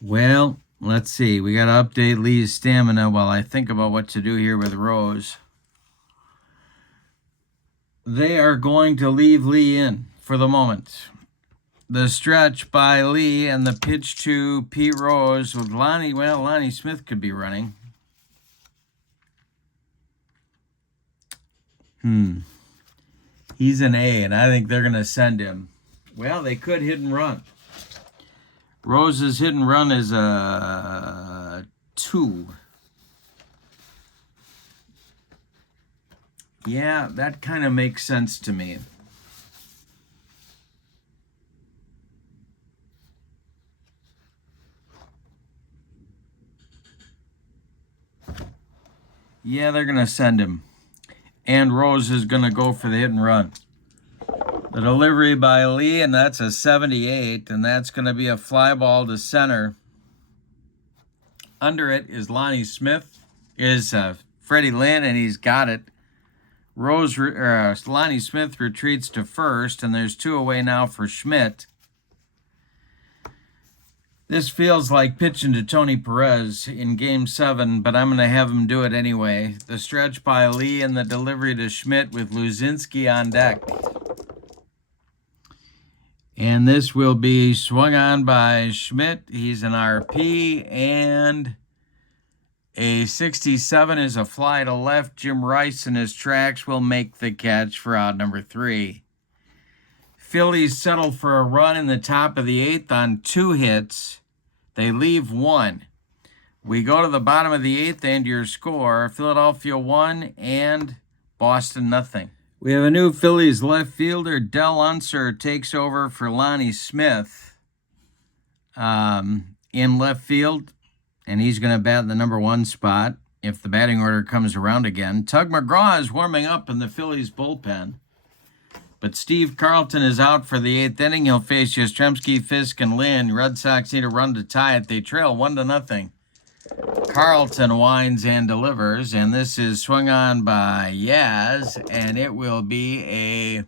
well, let's see. We got to update Lee's stamina while I think about what to do here with Rose. They are going to leave Lee in for the moment. The stretch by Lee and the pitch to Pete Rose with Lonnie. Well, Lonnie Smith could be running. He's an A, and I think they're going to send him. Well, they could hit and run. Rose's hit and run is a 2. Yeah, that kind of makes sense to me. Yeah, they're going to send him. And Rose is going to go for the hit and run. The delivery by Lee, and that's a 78, and that's going to be a fly ball to center. Under it is Lonnie Smith, is Freddie Lynn, and he's got it. Lonnie Smith retreats to first, and there's 2 away now for Schmidt. This feels like pitching to Tony Perez in Game 7, but I'm going to have him do it anyway. The stretch by Lee and the delivery to Schmidt with Luzinski on deck. And this will be swung on by Schmidt. He's an RP, and a 67 is a fly to left. Jim Rice in his tracks will make the catch for out number 3. Phillies settle for a run in the top of the 8th on 2 hits. They leave 1. We go to the bottom of the 8th and your score, Philadelphia 1 and Boston 0. We have a new Phillies left fielder. Del Unser takes over for Lonnie Smith in left field, and he's going to bat in the number 1 spot if the batting order comes around again. Tug McGraw is warming up in the Phillies bullpen. But Steve Carlton is out for the 8th inning. He'll face Yastrzemski, Fisk, and Lynn. Red Sox need a run to tie it. They trail 1-0. Carlton winds and delivers, and this is swung on by Yaz, and it will be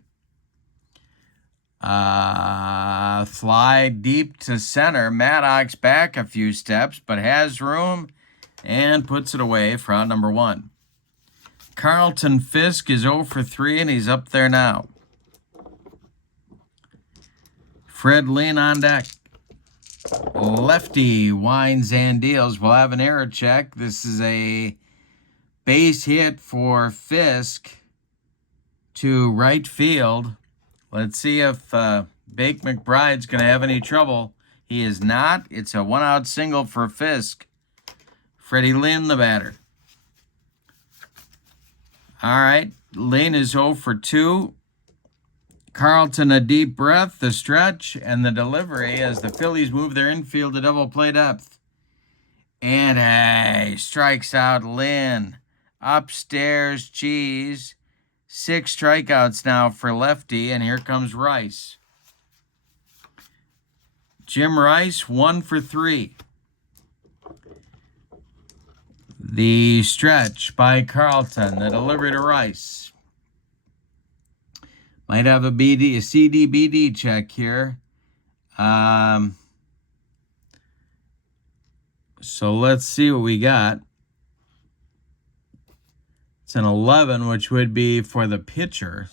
a fly deep to center. Maddox back a few steps, but has room and puts it away for out number 1. Carlton Fisk is 0 for 3, and he's up there now. Fred Lynn on deck. Lefty winds and deals. We'll have an error check. This is a base hit for Fisk to right field. Let's see if Bake McBride's going to have any trouble. He is not. It's a 1-out single for Fisk. Freddie Lynn, the batter. All right. Lynn is 0 for 2. Carlton, a deep breath, the stretch, and the delivery as the Phillies move their infield to double play depth. And strikes out Lynn. Upstairs, Cheese. 6 strikeouts now for Lefty, and here comes Rice. Jim Rice, 1 for 3. The stretch by Carlton, the delivery to Rice. Might have a CD-BD check here. So let's see what we got. It's an 11, which would be for the pitcher.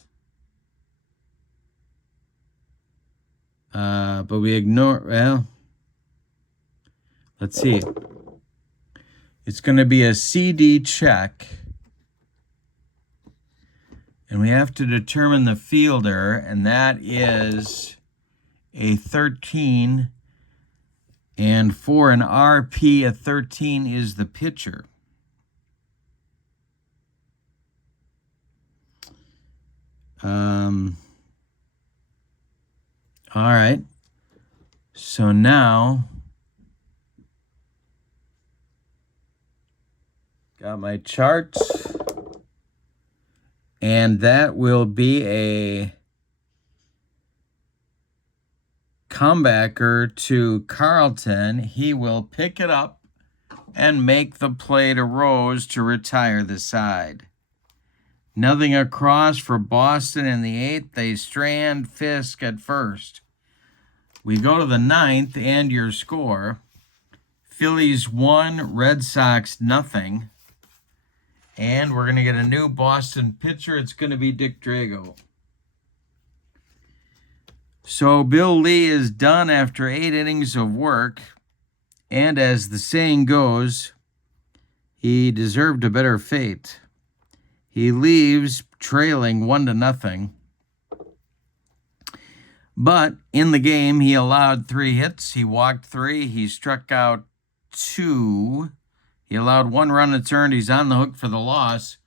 But we ignore, well, let's see. It's going to be a CD check. And we have to determine the fielder, and that is a 13. And for an RP, a 13 is the pitcher. All right. So now, got my charts. And that will be a comebacker to Carlton. He will pick it up and make the play to Rose to retire the side. Nothing across for Boston in the 8th. They strand Fisk at first. We go to the 9th and your score. Phillies 1, Red Sox nothing. And we're going to get a new Boston pitcher. It's going to be Dick Drago. So Bill Lee is done after 8 innings of work. And as the saying goes, he deserved a better fate. He leaves trailing 1-0. But in the game, he allowed 3 hits. He walked 3. He struck out 2. He allowed 1 run that's earned. He's on the hook for the loss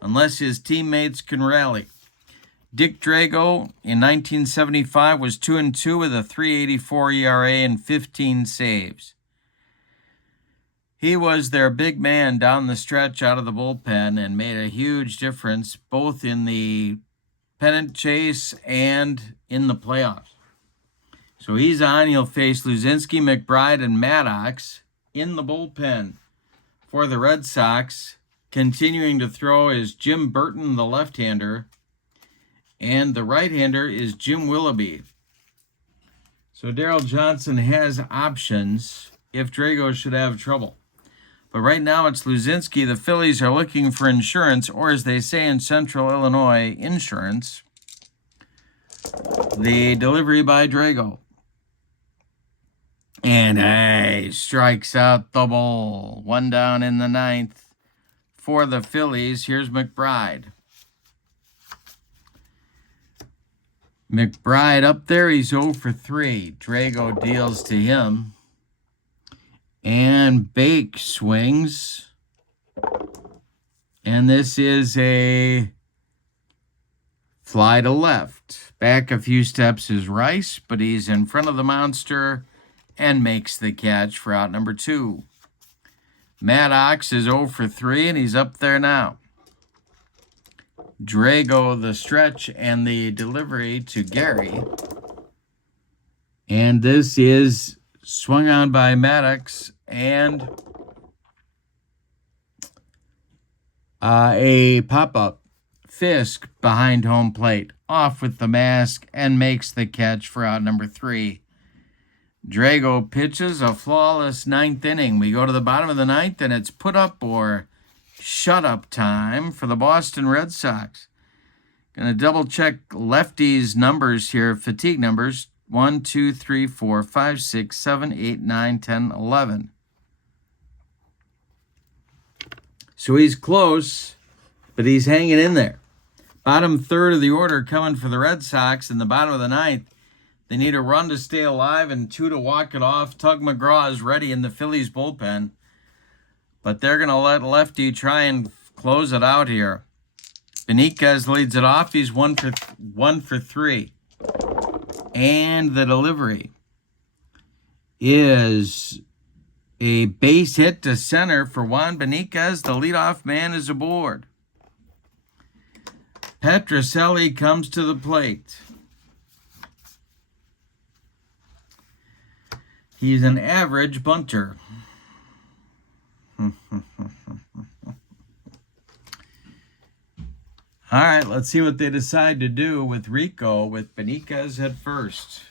unless his teammates can rally. Dick Drago in 1975 was 2-2 with a 3.84 ERA and 15 saves. He was their big man down the stretch out of the bullpen and made a huge difference both in the pennant chase and in the playoffs. So he's on. He'll face Luzinski, McBride, and Maddox in the bullpen for the Red Sox. Continuing to throw is Jim Burton, the left-hander, and the right-hander is Jim Willoughby. So Daryl Johnson has options if Drago should have trouble. But right now it's Luzinski. The Phillies are looking for insurance, or as they say in Central Illinois, insurance. The delivery by Drago. And he strikes out the ball. 1 down in the 9th for the Phillies. Here's McBride. McBride up there. He's 0 for 3. Drago deals to him. And Bake swings. And this is a fly to left. Back a few steps is Rice, but he's in front of the monster and makes the catch for out number 2. Maddox is 0 for 3, and he's up there now. Drago, the stretch, and the delivery to Gary. And this is swung on by Maddox, and a pop-up. Fisk behind home plate, off with the mask, and makes the catch for out number 3. Drago pitches a flawless 9th inning. We go to the bottom of the 9th, and it's put up or shut up time for the Boston Red Sox. Going to double check Lefty's numbers here, fatigue numbers. 1, 2, 3, 4, 5, 6, 7, 8, 9, 10, 11. So he's close, but he's hanging in there. Bottom third of the order coming for the Red Sox in the bottom of the 9th. They need a run to stay alive and 2 to walk it off. Tug McGraw is ready in the Phillies bullpen, but they're going to let Lefty try and close it out here. Benitez leads it off. He's 1 for 3. And the delivery is a base hit to center for Juan Benitez. The leadoff man is aboard. Petrocelli comes to the plate. He's an average bunter. All right, let's see what they decide to do with Rico with Benitez at first.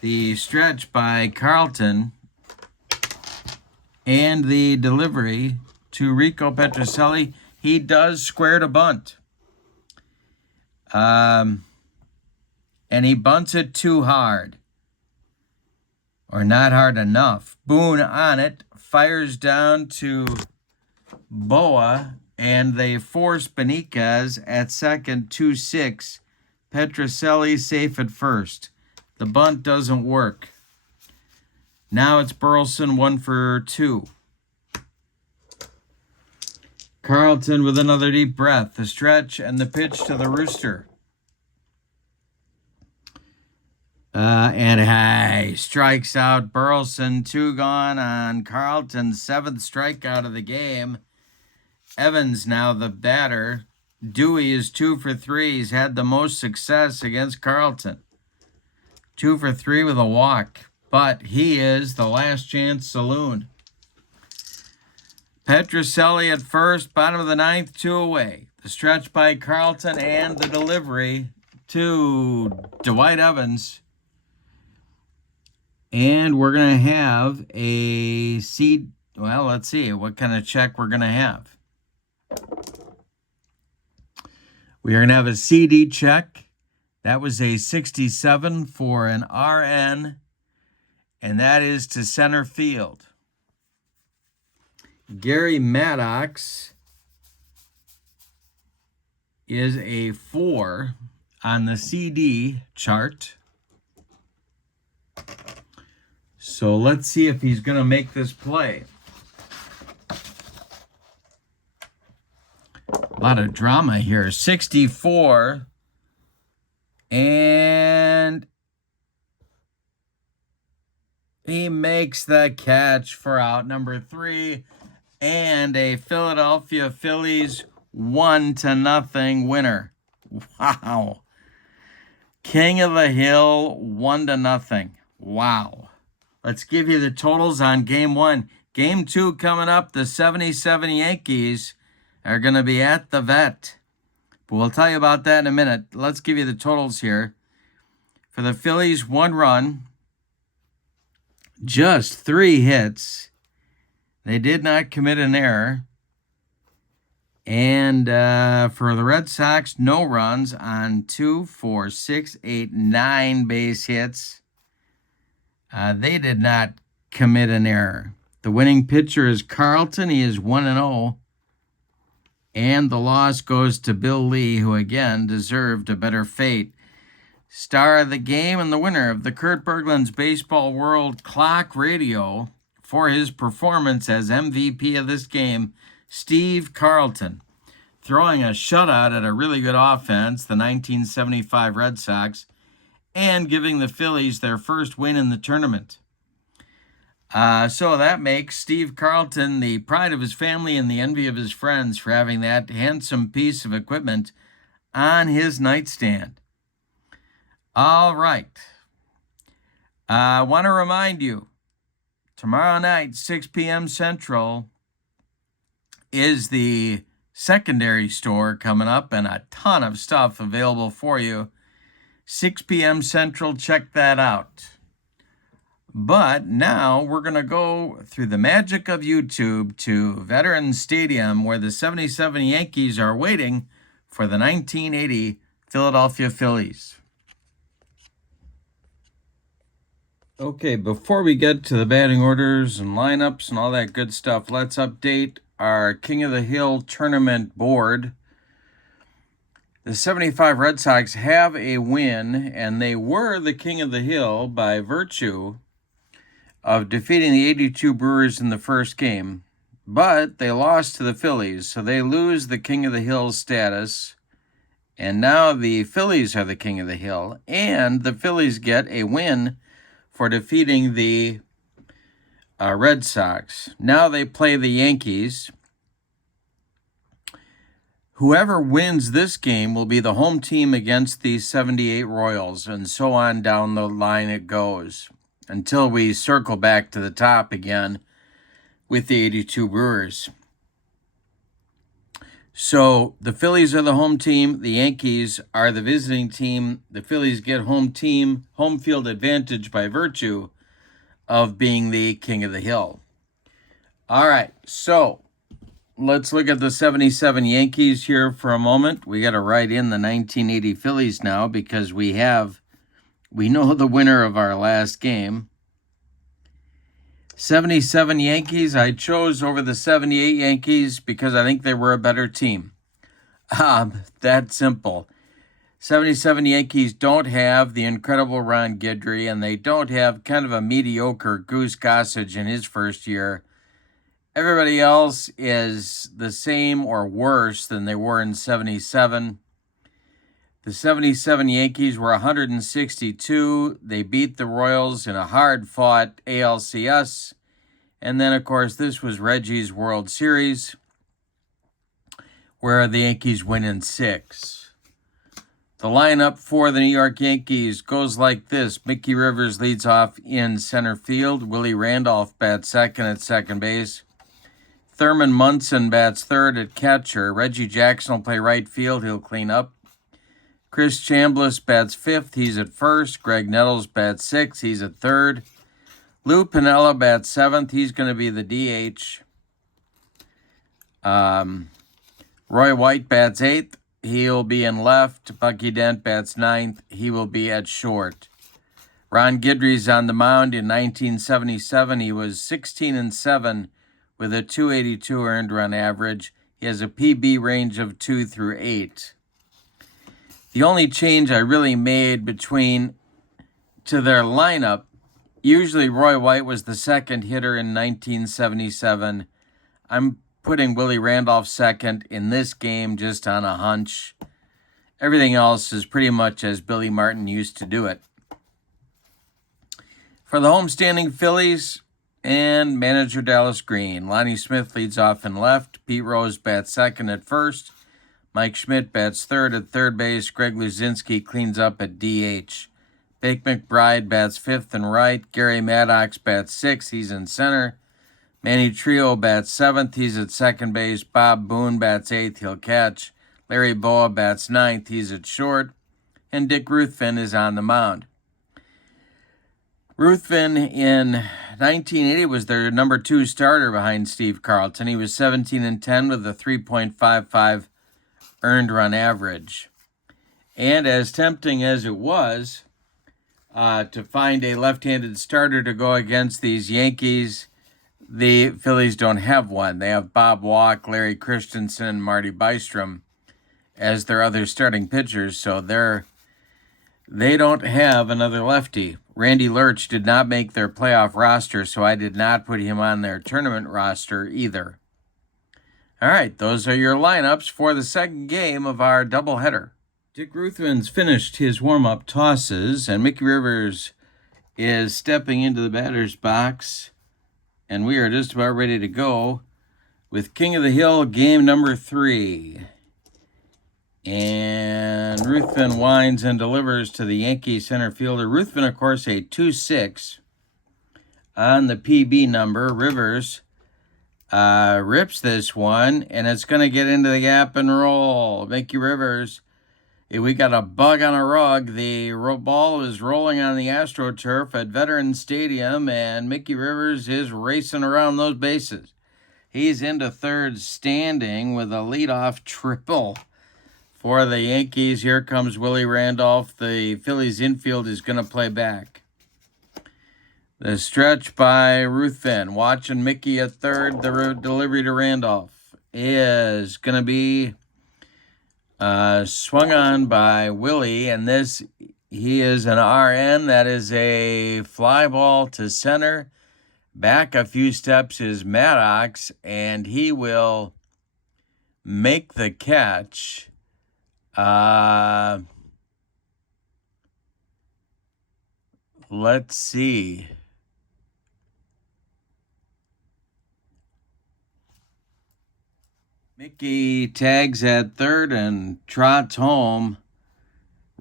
The stretch by Carlton and the delivery to Rico Petrocelli. He does square to bunt. And he bunts it too hard. Or not hard enough. Boone on it. Fires down to Boa. And they force Benitez at second, 2-6. Petrocelli safe at first. The bunt doesn't work. Now it's Burleson 1 for 2. Carlton with another deep breath. The stretch and the pitch to the rooster. And he strikes out Burleson. 2 gone on Carlton's 7th strikeout of the game. Evans now the batter. Dewey is 2 for 3. He's had the most success against Carlton. 2 for 3 with a walk. But he is the last chance saloon. Petroselli at first, bottom of the ninth, 2 away. The stretch by Carlton and the delivery to Dwight Evans. And we're going to have a seed. Well, let's see what kind of check we're going to have. We are going to have a CD check. That was a 67 for an RN. And that is to center field. Gary Maddox is a 4 on the CD chart. So let's see if he's going to make this play. A lot of drama here. 64. And he makes the catch for out number 3. And a Philadelphia Phillies 1-0 winner. Wow. King of the Hill 1-0. Wow. Let's give you the totals on Game 1. Game 2 coming up. The 77 Yankees are going to be at the Vet. But we'll tell you about that in a minute. Let's give you the totals here. For the Phillies, 1 run. Just 3 hits. They did not commit an error. And for the Red Sox, no runs on 2, 4, 6, 8, 9 base hits. They did not commit an error. The winning pitcher is Carlton. He is 1-0. And the loss goes to Bill Lee, who again deserved a better fate. Star of the game and the winner of the Kurt Berglund's Baseball World Clock Radio for his performance as MVP of this game, Steve Carlton, throwing a shutout at a really good offense, the 1975 Red Sox, and giving the Phillies their first win in the tournament. So that makes Steve Carlton the pride of his family and the envy of his friends for having that handsome piece of equipment on his nightstand. All right. I want to remind you, tomorrow night, 6 p.m. Central, is the secondary store coming up and a ton of stuff available for you. 6 p.m. Central, check that out. But now we're going to go through the magic of YouTube to Veterans Stadium, where the 77 Yankees are waiting for the 1980 Philadelphia Phillies. Okay, before we get to the batting orders and lineups and all that good stuff, let's update our King of the Hill tournament board. The 75 Red Sox have a win, and they were the King of the Hill by virtue of defeating the 82 Brewers in the first game. But they lost to the Phillies, so they lose the King of the Hill status. And now the Phillies are the King of the Hill, and the Phillies get a win for defeating the Red Sox. Now they play the Yankees. Whoever wins this game will be the home team against the 78 Royals, and so on down the line it goes, until we circle back to the top again with the 82 Brewers. So the Phillies are the home team. The Yankees are the visiting team. The Phillies get home field advantage by virtue of being the King of the Hill. All right, so let's look at the 77 Yankees here for a moment. We got to write in the 1980 Phillies now because we know the winner of our last game. 77 Yankees, I chose over the 78 Yankees because I think they were a better team. That simple. 77 Yankees don't have the incredible Ron Guidry, and they don't have kind of a mediocre Goose Gossage in his first year. Everybody else is the same or worse than they were in 77. The 77 Yankees were 162. They beat the Royals in a hard-fought ALCS. And then, of course, this was Reggie's World Series. where the Yankees win in 6. The lineup for the New York Yankees goes like this. Mickey Rivers leads off in center field. Willie Randolph bats second at second base. Thurman Munson bats third at catcher. Reggie Jackson will play right field. He'll clean up. Chris Chambliss bats fifth. He's at first. Greg Nettles bats sixth. He's at third. Lou Piniella bats seventh. He's going to be the DH. Roy White bats eighth. He'll be in left. Bucky Dent bats ninth. He will be at short. Ron Guidry's on the mound in 1977. He was 16-7 with a .282 earned run average. He has a PB range of 2 through 8. The only change I really made to their lineup, usually Roy White was the second hitter in 1977. I'm putting Willie Randolph second in this game just on a hunch. Everything else is pretty much as Billy Martin used to do it. For the homestanding Phillies and manager Dallas Green, Lonnie Smith leads off in left. Pete Rose bats second at first. Mike Schmidt bats third at third base. Greg Luzinski cleans up at DH. Bake McBride bats fifth and right. Gary Maddox bats sixth. He's in center. Manny Trio bats seventh. He's at second base. Bob Boone bats eighth. He'll catch. Larry Boa bats ninth. He's at short. And Dick Ruthven is on the mound. Ruthven in 1980 was their number 2 starter behind Steve Carlton. He was 17-10 with a 3.55 earned run average. And as tempting as it was to find a left-handed starter to go against these Yankees, the Phillies don't have one. They have Bob Walk, Larry Christensen, and Marty Bystrom as their other starting pitchers, so they don't have another lefty. Randy Lurch did not make their playoff roster, so I did not put him on their tournament roster either. All right, those are your lineups for the second game of our doubleheader. Dick Ruthven's finished his warm-up tosses, and Mickey Rivers is stepping into the batter's box, and we are just about ready to go with King of the Hill game number 3. And Ruthven winds and delivers to the Yankee center fielder. Ruthven, of course, a 2-6 on the PB number. Rivers rips this one, and it's going to get into the gap and roll. Mickey Rivers, we got a bug on a rug. The ball is rolling on the AstroTurf at Veterans Stadium, and Mickey Rivers is racing around those bases. He's into third standing with a leadoff triple. For the Yankees, here comes Willie Randolph. The Phillies infield is going to play back. The stretch by Ruthven. Watching Mickey at third. The delivery to Randolph is going to be swung on by Willie. And he is an RN. That is a fly ball to center. Back a few steps is Maddox, and he will make the catch. Let's see. Mickey tags at third and trots home.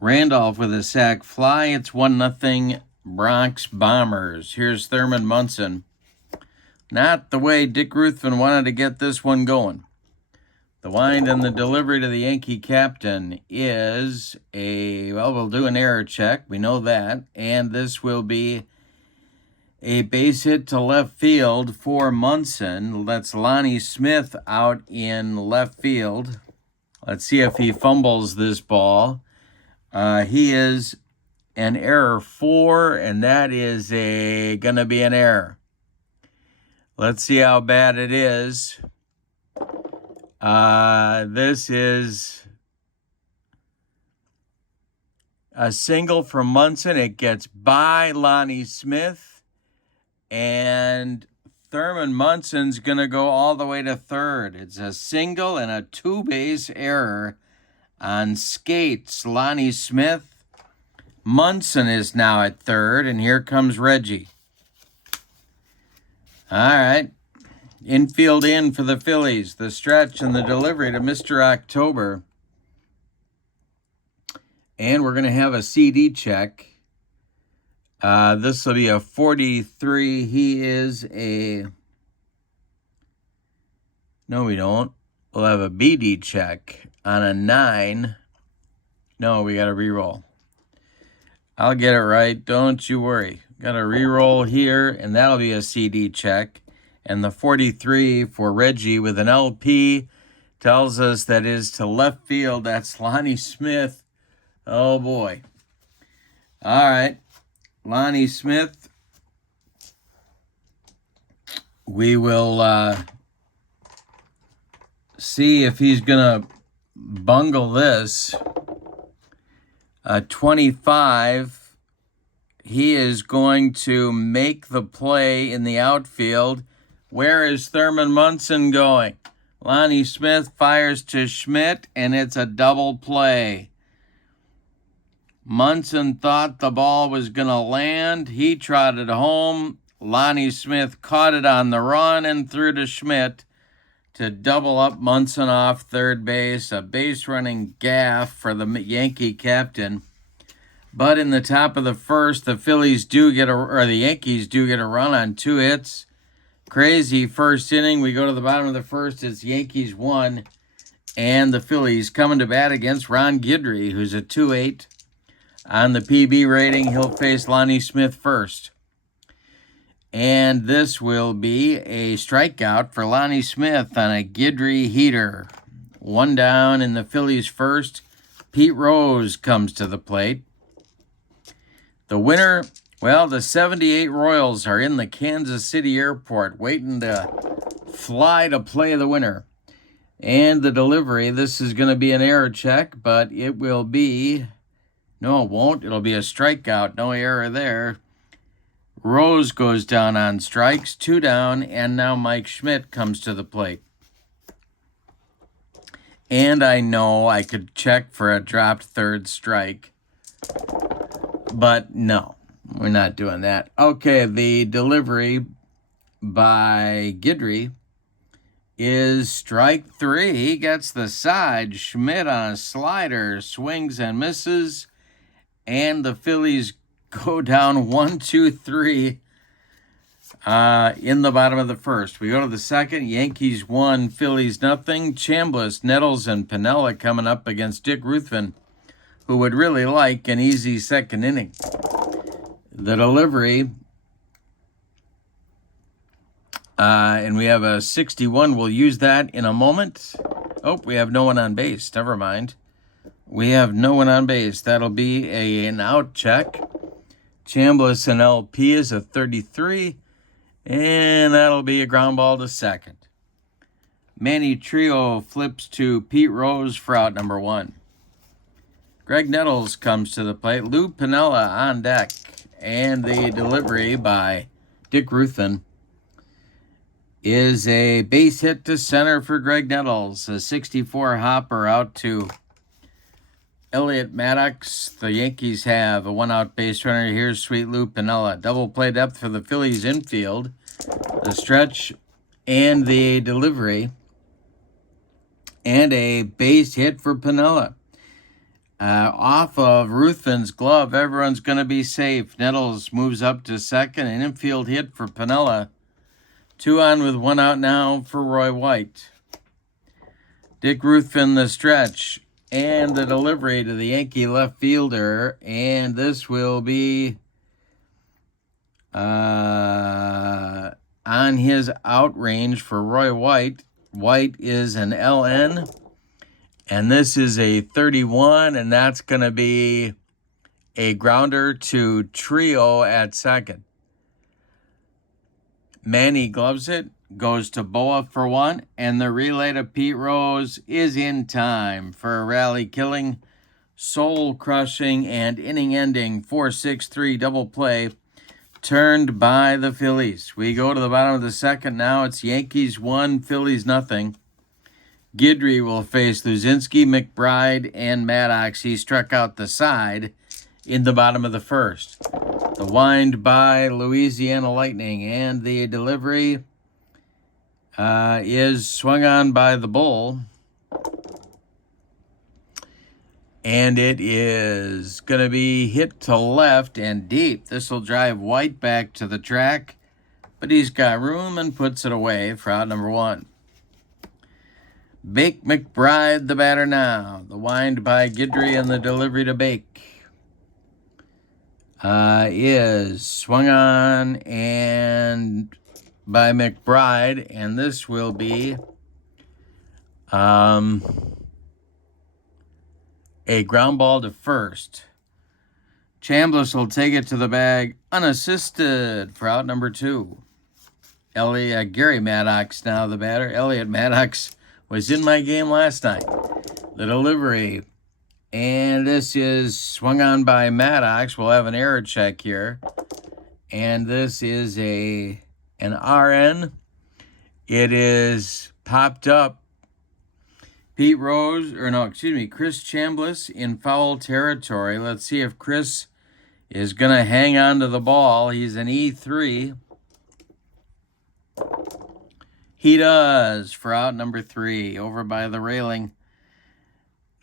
Randolph with a sac fly. It's 1-0 Bronx Bombers. Here's Thurman Munson. Not the way Dick Ruthven wanted to get this one going. The wind and the delivery to the Yankee captain is we'll do an error check. We know that. And this will be a base hit to left field for Munson. That's Lonnie Smith out in left field. Let's see if he fumbles this ball. He is an error 4, and that is going to be an error. Let's see how bad it is. This is a single from Munson. It gets by Lonnie Smith, and Thurman Munson's going to go all the way to third. It's a single and a 2-base error on skates. Lonnie Smith. Munson is now at third, and here comes Reggie. All right. Infield in for the Phillies. The stretch and the delivery to Mr. October. And we're going to have a CD check. This will be a 43. He is a... No, we don't. We'll have a BD check on a 9. No, we got to re-roll. I'll get it right. Don't you worry. Got a re-roll here, and that'll be a CD check. And the 43 for Reggie with an LP tells us that is to left field. That's Lonnie Smith. Oh, boy. All right. Lonnie Smith. We will see if he's going to bungle this. 25. He is going to make the play in the outfield. Where is Thurman Munson going? Lonnie Smith fires to Schmidt, and it's a double play. Munson thought the ball was going to land. He trotted home. Lonnie Smith caught it on the run and threw to Schmidt to double up Munson off third base. A base-running gaff for the Yankee captain. But in the top of the first, the Yankees do get a run on 2 hits. Crazy first inning. We go to the bottom of the first. It's Yankees 1. And the Phillies coming to bat against Ron Guidry, who's a 2.8. On the PB rating, he'll face Lonnie Smith first. And this will be a strikeout for Lonnie Smith on a Guidry heater. 1 down in the Phillies first. Pete Rose comes to the plate. The winner, well, the 78 Royals are in the Kansas City airport waiting to fly to play the winner. And the delivery, this is going to be an error check, but it will be, no, it won't. It'll be a strikeout. No error there. Rose goes down on strikes, 2 down, and now Mike Schmidt comes to the plate. And I know I could check for a dropped third strike, but no, we're not doing that. Okay, the delivery by Guidry is strike 3. He gets the side. Schmidt on a slider, swings and misses, and the Phillies go down 1-2-3 in the bottom of the first. We go to the second. Yankees 1, Phillies nothing. Chambliss, Nettles, and Piniella coming up against Dick Ruthven, who would really like an easy second inning. The delivery, and we have a 61. We'll use that in a moment. Oh, we have no one on base. Never mind. We have no one on base. That'll be an out check. Chambliss and LP is a 33, and that'll be a ground ball to second. Manny Trio flips to Pete Rose for out number 1. Greg Nettles comes to the plate. Lou Piniella on deck. And the delivery by Dick Ruthven is a base hit to center for Greg Nettles. A 64 hopper out to Elliott Maddox. The Yankees have a 1-out base runner. Here's sweet Lou Piniella. Double play depth for the Phillies infield. The stretch and the delivery. And a base hit for Piniella. Off of Ruthven's glove, everyone's going to be safe. Nettles moves up to second. An infield hit for Piniella. 2 on with 1 out now for Roy White. Dick Ruthven the stretch and the delivery to the Yankee left fielder. And this will be on his out range for Roy White. White is an LN. And this is a 31, and that's going to be a grounder to Trio at second. Manny gloves it, goes to Boa for 1, and the relay to Pete Rose is in time for a rally-killing, soul-crushing, and inning-ending 4-6-3 double play turned by the Phillies. We go to the bottom of the second now. It's Yankees 1, Phillies nothing. Guidry will face Luzinski, McBride, and Maddox. He struck out the side in the bottom of the first. The wind by Louisiana Lightning and the delivery is swung on by the bull. And it is going to be hit to left and deep. This will drive White back to the track, but he's got room and puts it away for out number 1. Bake McBride, the batter now. The wind by Guidry and the delivery to Bake is swung on and by McBride, and this will be a ground ball to first. Chambliss will take it to the bag unassisted for out number 2. Gary Maddox now the batter. Elliot Maddox was in my game last night. The delivery. And this is swung on by Maddox. We'll have an error check here. And this is an RN. It is popped up. Chris Chambliss in foul territory. Let's see if Chris is going to hang on to the ball. He's an E3. He does for out number 3 over by the railing.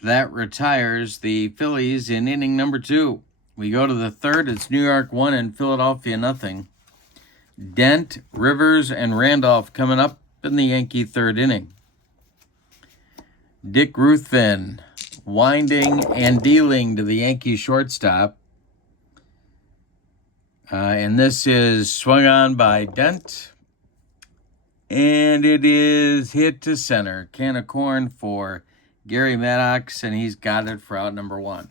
That retires the Phillies in inning number 2. We go to the third. It's New York 1 and Philadelphia nothing. Dent, Rivers, and Randolph coming up in the Yankee third inning. Dick Ruthven winding and dealing to the Yankee shortstop. And this is swung on by Dent. And it is hit to center. Can of corn for Gary Maddox, and he's got it for out number 1.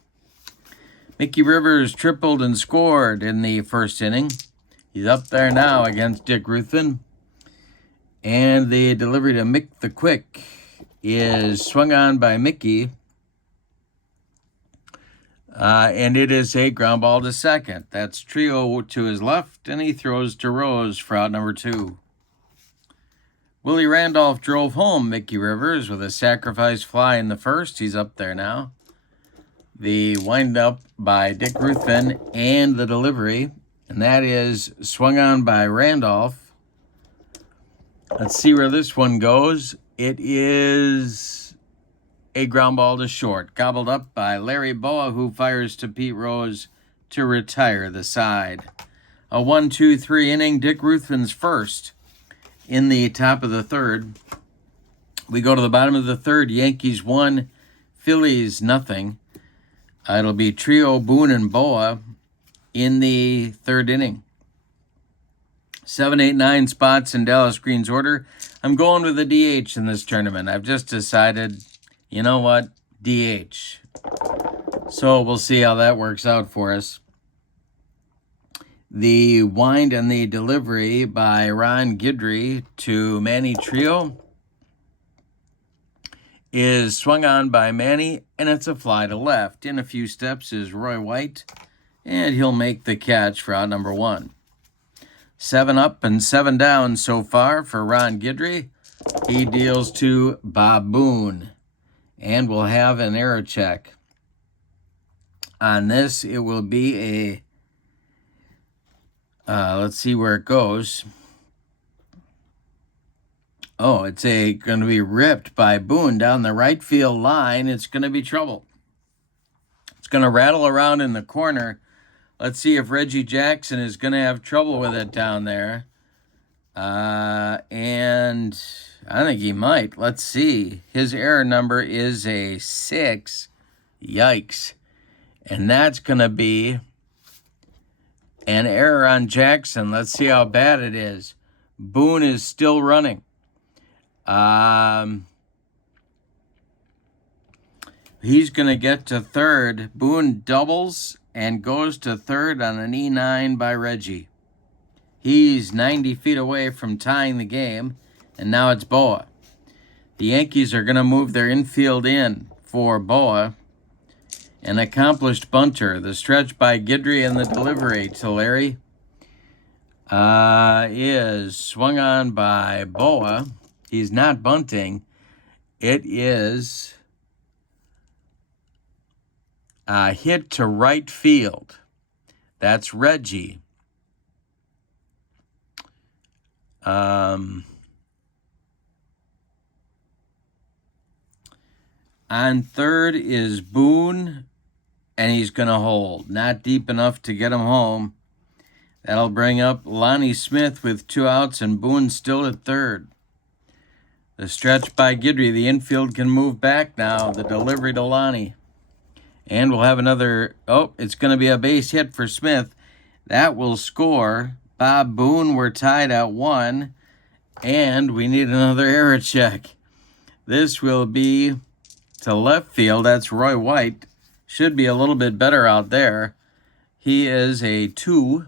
Mickey Rivers tripled and scored in the first inning. He's up there now against Dick Ruthven. And the delivery to Mick the Quick is swung on by Mickey. And it is a ground ball to second. That's Trio to his left, and he throws to Rose for out number 2. Willie Randolph drove home Mickey Rivers with a sacrifice fly in the first. He's up there now. The windup by Dick Ruthven and the delivery, and that is swung on by Randolph. Let's see where this one goes. It is a ground ball to short, gobbled up by Larry Boa, who fires to Pete Rose to retire the side. A 1-2-3 inning, Dick Ruthven's first in the top of the third. We go to the bottom of the third. Yankees 1, Phillies nothing. It'll be Trio, Boone, and Boa in the third inning. 7, 8, 9 spots in Dallas Green's order. I'm going with the DH in this tournament. I've just decided, you know what, DH. So we'll see how that works out for us. The wind and the delivery by Ron Guidry to Manny Trio is swung on by Manny, and it's a fly to left. In a few steps is Roy White, and he'll make the catch for out number 1. 7 up and 7 down so far for Ron Guidry. He deals to Bob Boone, and we'll have an error check. On this, it will be a, let's see where it goes. Oh, it's going to be ripped by Boone down the right field line. It's going to be trouble. It's going to rattle around in the corner. Let's see if Reggie Jackson is going to have trouble with it down there. And I think he might. Let's see. His error number is a 6. Yikes. And that's going to be an error on Jackson. Let's see how bad it is. Boone is still running. He's going to get to third. Boone doubles and goes to third on an E9 by Reggie. He's 90 feet away from tying the game, and now it's Boa. The Yankees are going to move their infield in for Boa. An accomplished bunter. The stretch by Guidry and the delivery to Larry is swung on by Boa. He's not bunting. It is a hit to right field. That's Reggie. On third is Boone, and he's going to hold. Not deep enough to get him home. That'll bring up Lonnie Smith with 2 outs, and Boone still at third. The stretch by Guidry. The infield can move back now. The delivery to Lonnie. And we'll have another, it's going to be a base hit for Smith. That will score. Bob Boone, we're tied at 1. And we need another error check. This will be to left field. That's Roy White. Should be a little bit better out there. He is a 2.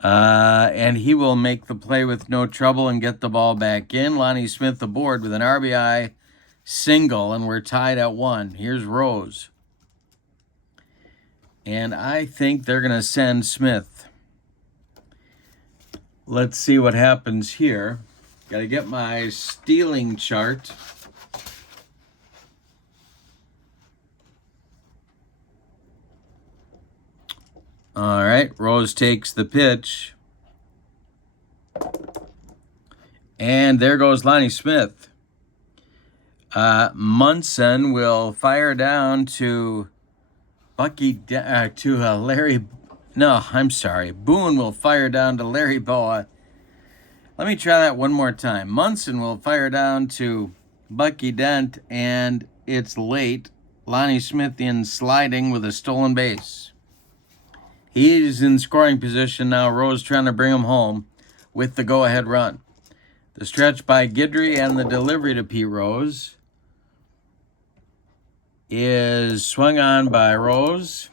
And he will make the play with no trouble and get the ball back in. Lonnie Smith aboard with an RBI single, and we're tied at 1. Here's Rose. And I think they're going to send Smith. Let's see what happens here. Got to get my stealing chart. All right, Rose takes the pitch. And there goes Lonnie Smith. Munson will fire down to Larry. No, I'm sorry. Boone will fire down to Larry Boa. Let me try that one more time. Munson will fire down to Bucky Dent, and it's late. Lonnie Smith in sliding with a stolen base. He's in scoring position now. Rose trying to bring him home with the go-ahead run. The stretch by Guidry and the delivery to Pete Rose is swung on by Rose.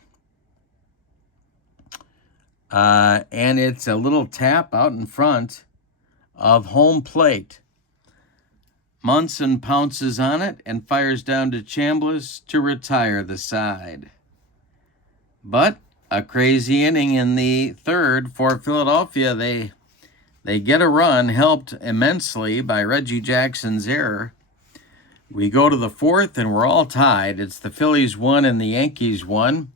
And it's a little tap out in front of home plate. Munson pounces on it and fires down to Chambliss to retire the side. But a crazy inning in the third for Philadelphia. They get a run, helped immensely by Reggie Jackson's error. We go to the fourth, and we're all tied. It's the Phillies 1 and the Yankees 1.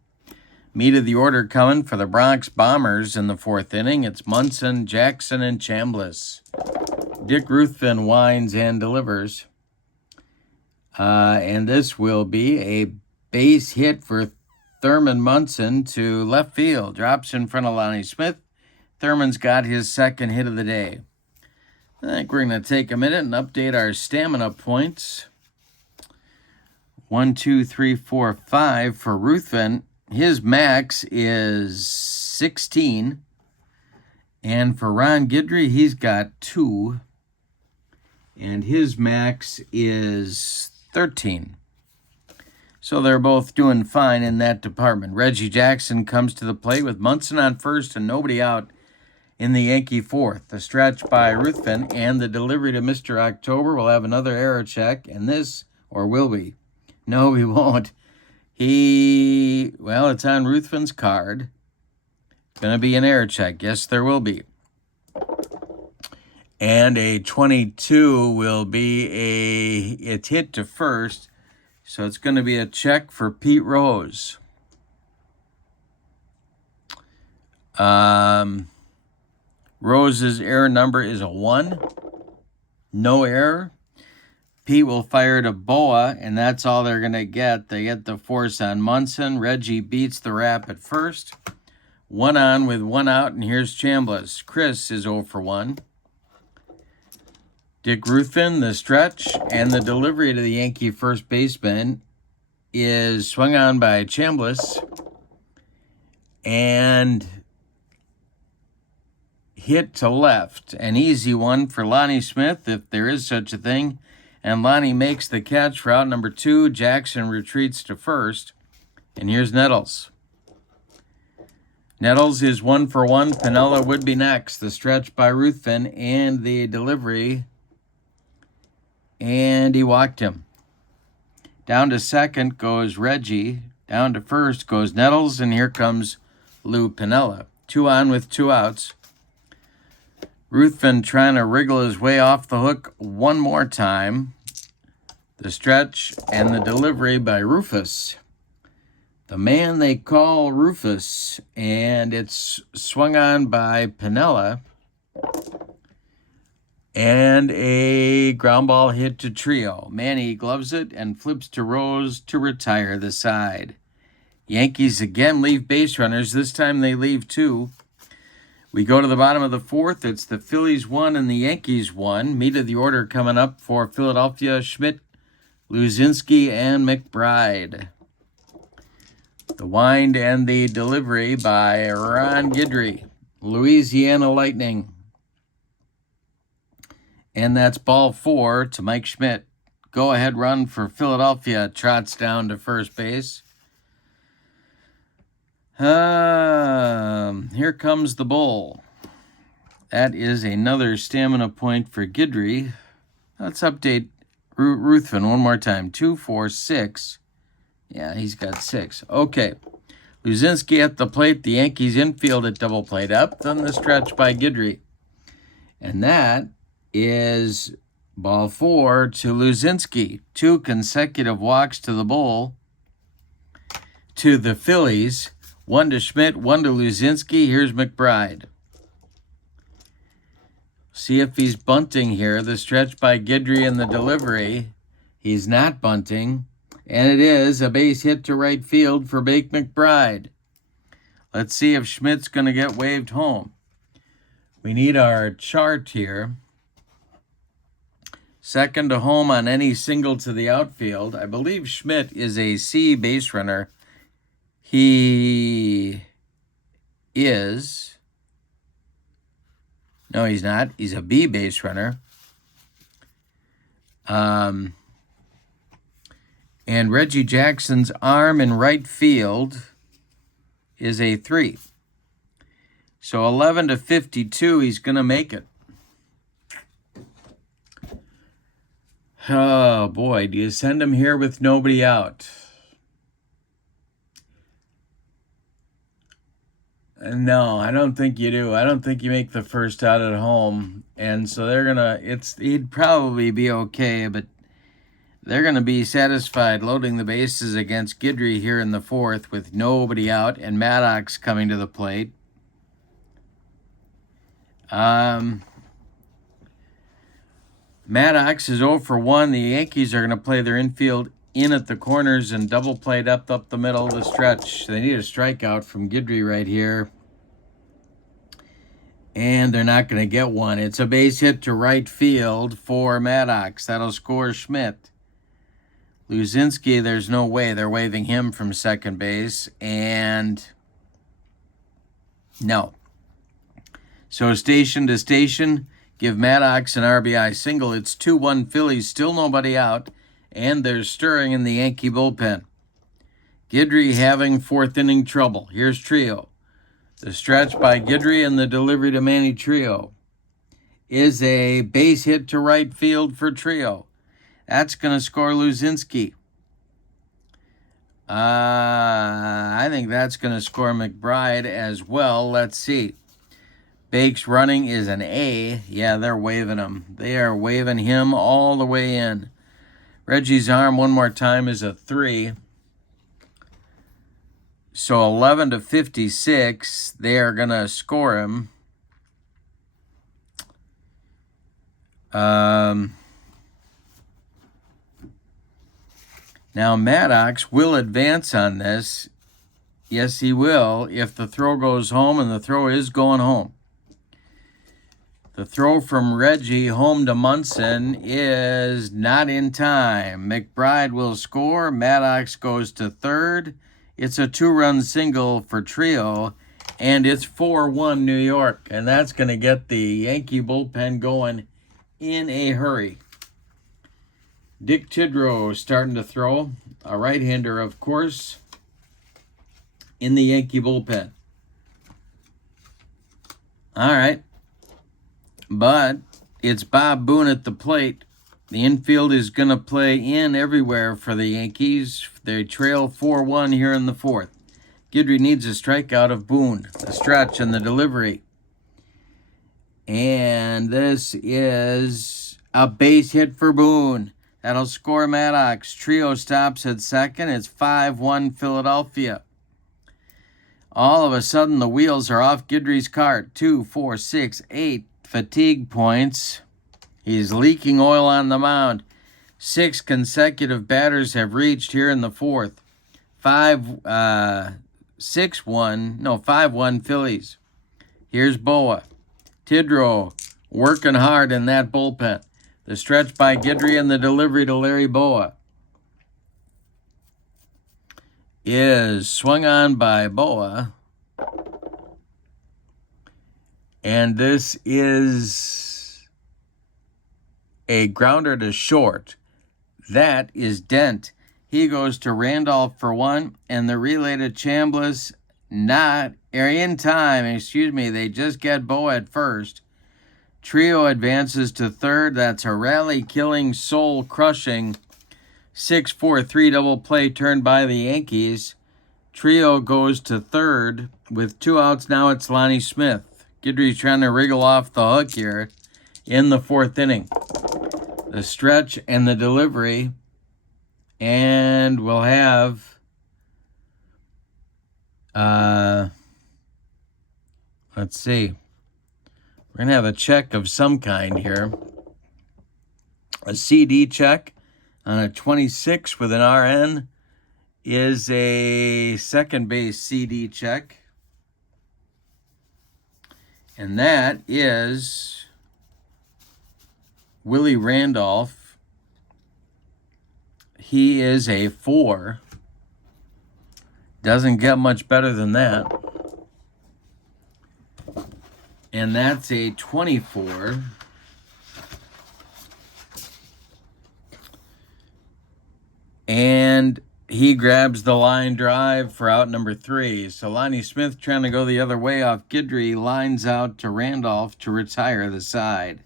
Meat of the order coming for the Bronx Bombers in the fourth inning. It's Munson, Jackson, and Chambliss. Dick Ruthven winds and delivers. And this will be a base hit for Thurman Munson to left field. Drops in front of Lonnie Smith. Thurman's got his second hit of the day. I think we're going to take a minute and update our stamina points. 1, 2, 3, 4, 5 for Ruthven. His max is 16. And for Ron Guidry, he's got 2. And his max is 13. So they're both doing fine in that department. Reggie Jackson comes to the plate with Munson on first and nobody out in the Yankee fourth. The stretch by Ruthven and the delivery to Mr. October. Will have another error check. And this, or will we? No, we won't. It's on Ruthven's card. Going to be an error check. Yes, there will be. And a 22 will be it's hit to first. So it's going to be a check for Pete Rose. Rose's error number is a 1. No error. Pete will fire to Boa, and that's all they're going to get. They get the force on Munson. Reggie beats the rap at first. 1 on with 1 out, and here's Chambliss. Chris is 0 for 1. Dick Ruthven, the stretch, and the delivery to the Yankee first baseman is swung on by Chambliss and hit to left. An easy one for Lonnie Smith, if there is such a thing. And Lonnie makes the catch for out number 2. Jackson retreats to first. And here's Nettles. Nettles is 1 for 1. Piniella would be next. The stretch by Ruthven and the delivery. And he walked him. Down to second goes Reggie. Down to first goes Nettles. And here comes Lou Piniella. 2 on with 2 outs. Ruthven trying to wriggle his way off the hook one more time. The stretch and the delivery by Rufus. The man they call Rufus. And it's swung on by Piniella. And a ground ball hit to Trio. Manny gloves it and flips to Rose to retire the side. Yankees again leave base runners. This time they leave 2. We go to the bottom of the 4th. It's the Phillies 1 and the Yankees 1. Meat of the order coming up for Philadelphia: Schmidt, Luzinski, and McBride. The wind and the delivery by Ron Guidry, Louisiana Lightning. And that's ball 4 to Mike Schmidt. Go-ahead run for Philadelphia. Trots down to first base. Here comes the bull. That is another stamina point for Guidry. Let's update Ruthven one more time. 2, 4, 6. Yeah, he's got 6. Okay. Luzinski at the plate. The Yankees infield at double play up. Then the stretch by Guidry. And that is ball 4 to Luzinski. 2 consecutive walks to the bull. To the Phillies. 1 to Schmidt, 1 to Luzinski. Here's McBride. See if he's bunting here. The stretch by Guidry and the delivery. He's not bunting. And it is a base hit to right field for Bake McBride. Let's see if Schmidt's going to get waved home. We need our chart here. Second to home on any single to the outfield. I believe Schmidt is a C base runner. He is. No, he's not. He's a B base runner. And Reggie Jackson's arm in right field is a 3. So 11 to 52, he's going to make it. Oh, boy. Do you send him here with nobody out? No, I don't think you do. I don't think you make the first out at home. And so they're going to, he'd probably be okay, but they're going to be satisfied loading the bases against Guidry here in the 4th with nobody out and Maddox coming to the plate. Maddox is 0 for 1. The Yankees are going to play their infield in at the corners and double played up the middle of the stretch. They need a strikeout from Guidry right here. And they're not going to get one. It's a base hit to right field for Maddox. That'll score Schmidt. Luzinski, there's no way. They're waving him from second base. And no. So station to station, give Maddox an RBI single. It's 2-1 Phillies, still nobody out. And there's stirring in the Yankee bullpen. Guidry having 4th inning trouble. Here's Trio. The stretch by Guidry and the delivery to Manny Trio is a base hit to right field for Trio. That's going to score Luzinski. I think that's going to score McBride as well. Let's see. Bake's running is an A. Yeah, they're waving him. They are waving him all the way in. Reggie's arm one more time is a 3. So 11 to 56, they are going to score him. Now Maddox will advance on this. Yes, he will if the throw goes home, and the throw is going home. The throw from Reggie home to Munson is not in time. McBride will score. Maddox goes to third. It's a 2-run single for Trio, and it's 4-1 New York. And that's going to get the Yankee bullpen going in a hurry. Dick Tidrow starting to throw. A right-hander, of course, in the Yankee bullpen. All right. But it's Bob Boone at the plate. The infield is going to play in everywhere for the Yankees. They trail 4-1 here in the 4th. Guidry needs a strikeout of Boone. The stretch and the delivery. And this is a base hit for Boone. That'll score Maddox. Trio stops at second. It's 5-1 Philadelphia. All of a sudden, the wheels are off Guidry's cart. 2, 4, 6, 8 fatigue points. He's leaking oil on the mound. 6 consecutive batters have reached here in the fourth. 5-1 Phillies. Here's Boa. Tidrow working hard in that bullpen. The stretch by Guidry and the delivery to Larry Boa is swung on by Boa. And this is a grounder to short. That is Dent. He goes to Randolph for 1, and the relay to Chambliss in time. They just get Boa at first. Trio advances to third. That's a rally-killing, soul-crushing 6-4-3 double play turned by the Yankees. Trio goes to third with 2 outs. Now it's Lonnie Smith. Guidry's trying to wriggle off the hook here in the 4th inning. The stretch and the delivery. And we'll have, let's see. We're going to have a check of some kind here. A CD check on a 26 with an RN is a second base CD check. And that is Willie Randolph. He is a 4. Doesn't get much better than that. And that's a 24. And he grabs the line drive for out number 3. So Lonnie Smith, trying to go the other way off Guidry, lines out to Randolph to retire the side.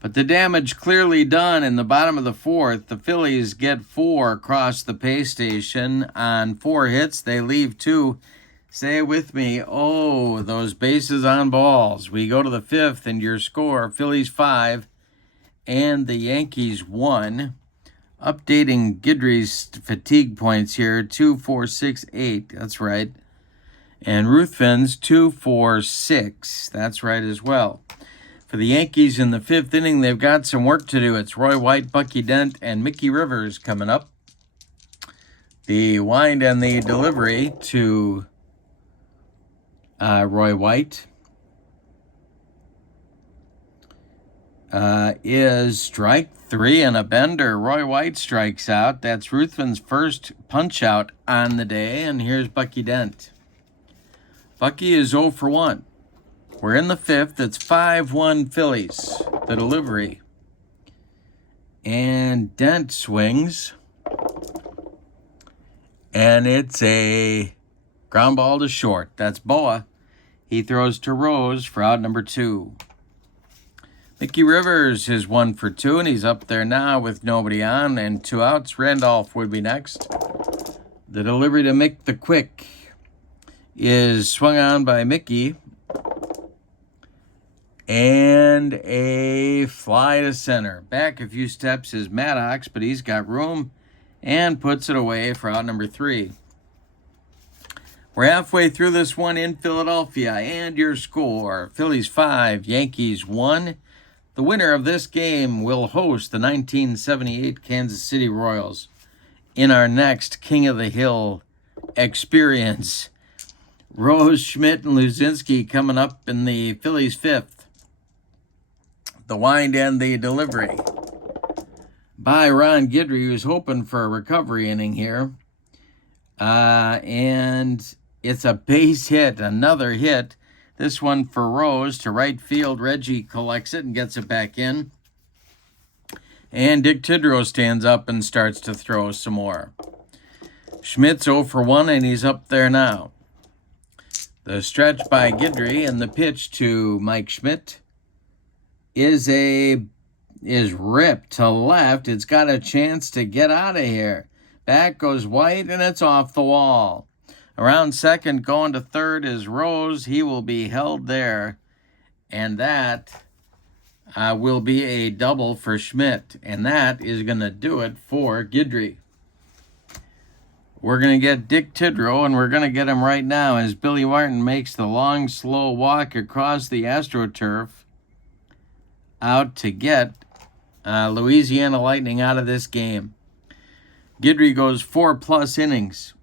But the damage clearly done in the bottom of the 4th. The Phillies get 4 across the pay station. On 4 hits, they leave 2. Say it with me. Oh, those bases on balls. We go to the 5th, and your score, Phillies 5 and the Yankees 1. Updating Guidry's fatigue points here, 2, 4, 6, 8. That's right. And Ruthven's 2, 4, 6. That's right as well. For the Yankees in the 5th inning, they've got some work to do. It's Roy White, Bucky Dent, and Mickey Rivers coming up. The wind and the delivery to Roy White is strike 3 and a bender. Roy White strikes out. That's Ruthven's first punch out on the day. And here's Bucky Dent. Bucky is 0 for 1. We're in the 5th. It's 5-1 Phillies. The delivery. And Dent swings. And it's a ground ball to short. That's Boa. He throws to Rose for out number 2. Mickey Rivers is 1 for 2, and he's up there now with nobody on and 2 outs. Randolph would be next. The delivery to Mick the Quick is swung on by Mickey. And a fly to center. Back a few steps is Maddox, but he's got room and puts it away for out number 3. We're halfway through this one in Philadelphia, and your score, Phillies 5, Yankees 1. The winner of this game will host the 1978 Kansas City Royals in our next King of the Hill experience. Rose, Schmidt, and Luzinski coming up in the Phillies 5th. The wind and the delivery by Ron Guidry, who's hoping for a recovery inning here. And it's a base hit, another hit. This one for Rose to right field. Reggie collects it and gets it back in. And Dick Tidrow stands up and starts to throw some more. Schmidt's 0 for 1, and he's up there now. The stretch by Guidry and the pitch to Mike Schmidt is ripped to left. It's got a chance to get out of here. Back goes White, and it's off the wall. Around second, going to third is Rose. He will be held there, and that will be a double for Schmidt, and that is going to do it for Guidry. We're going to get Dick Tidrow, and we're going to get him right now as Billy Martin makes the long, slow walk across the AstroTurf out to get Louisiana Lightning out of this game. Guidry goes 4+ innings.